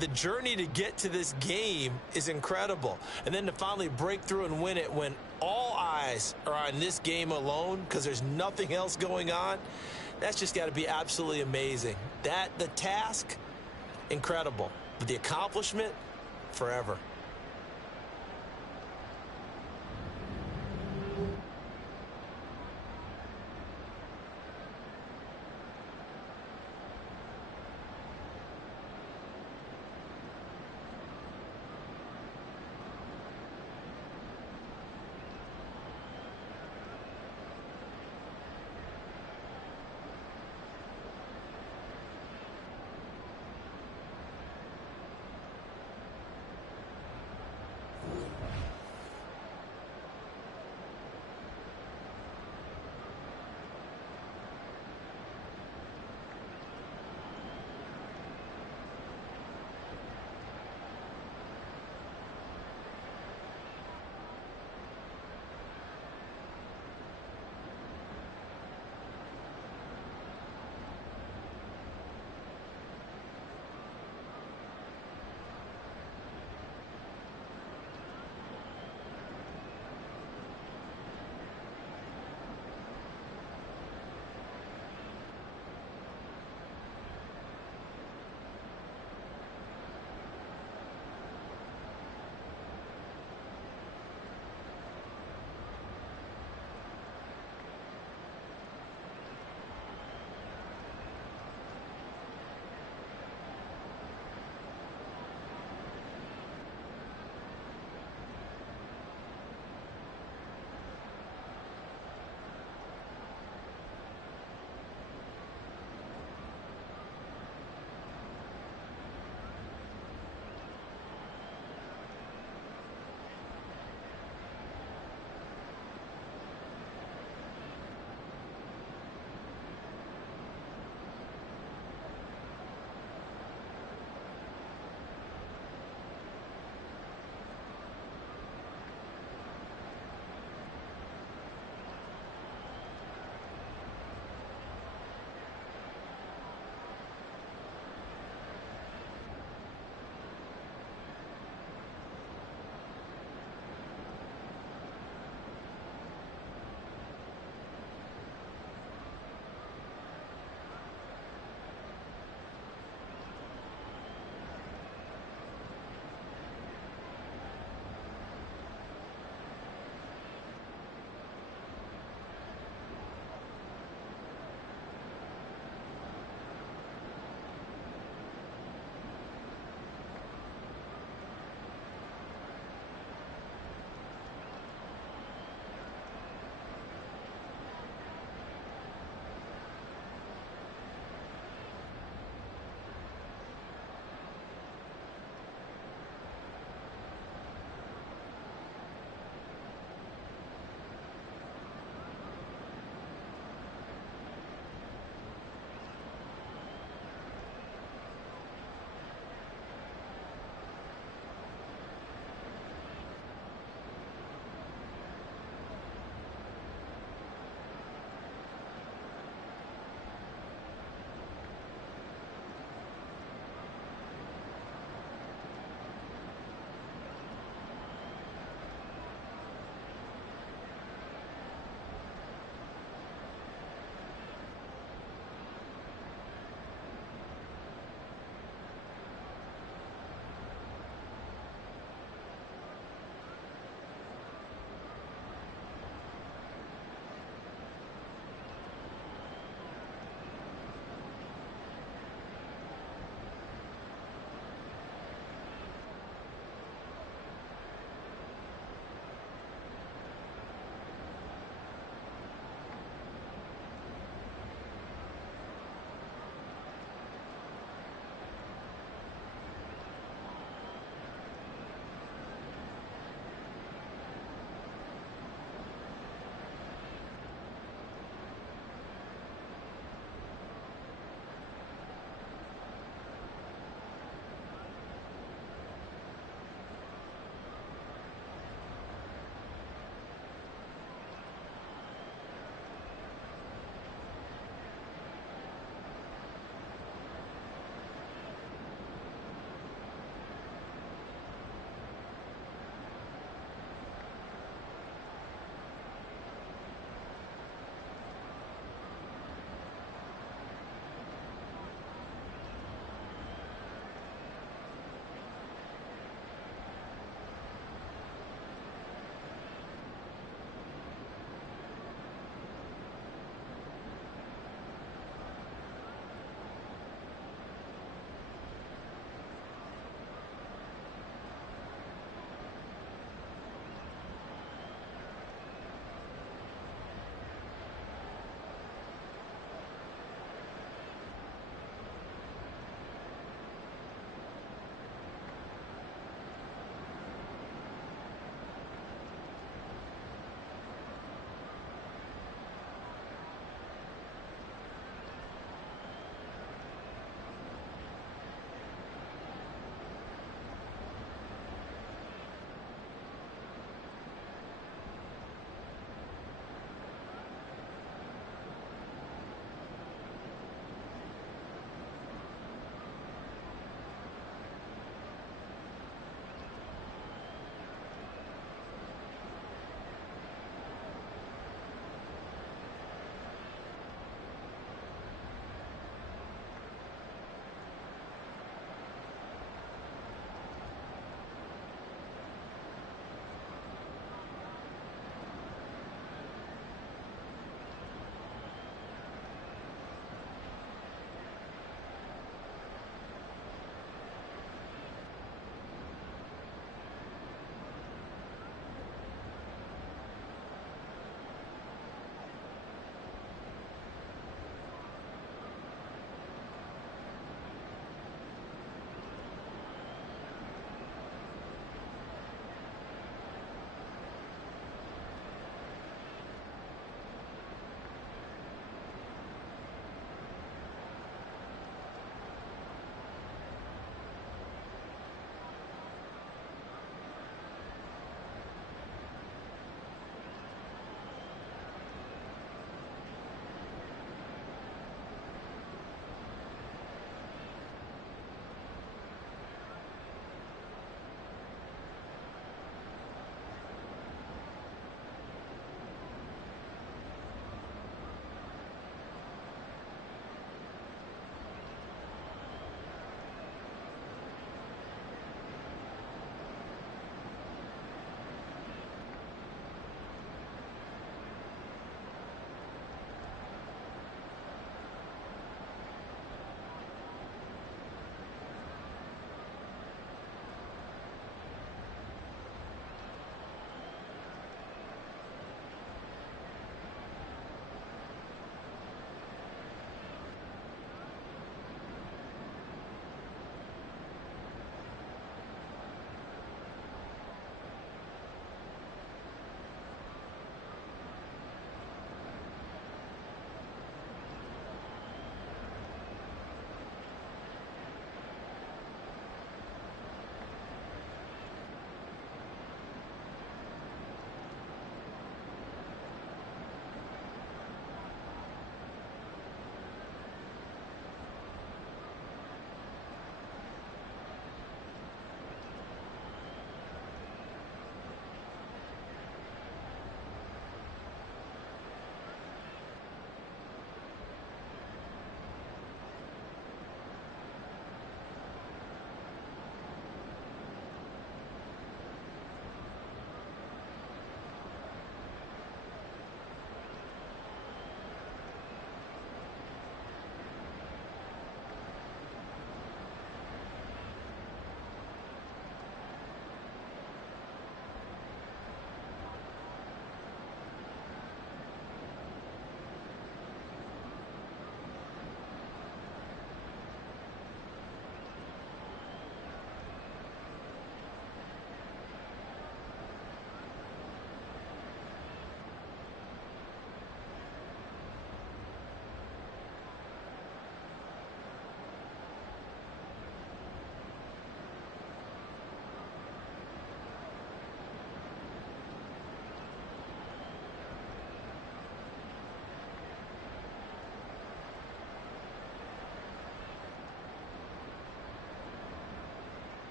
The journey to get to this game is incredible. And then to finally break through and win it when all eyes are on this game alone because there's nothing else going on, that's just got to be absolutely amazing. The task, incredible. But the accomplishment, forever.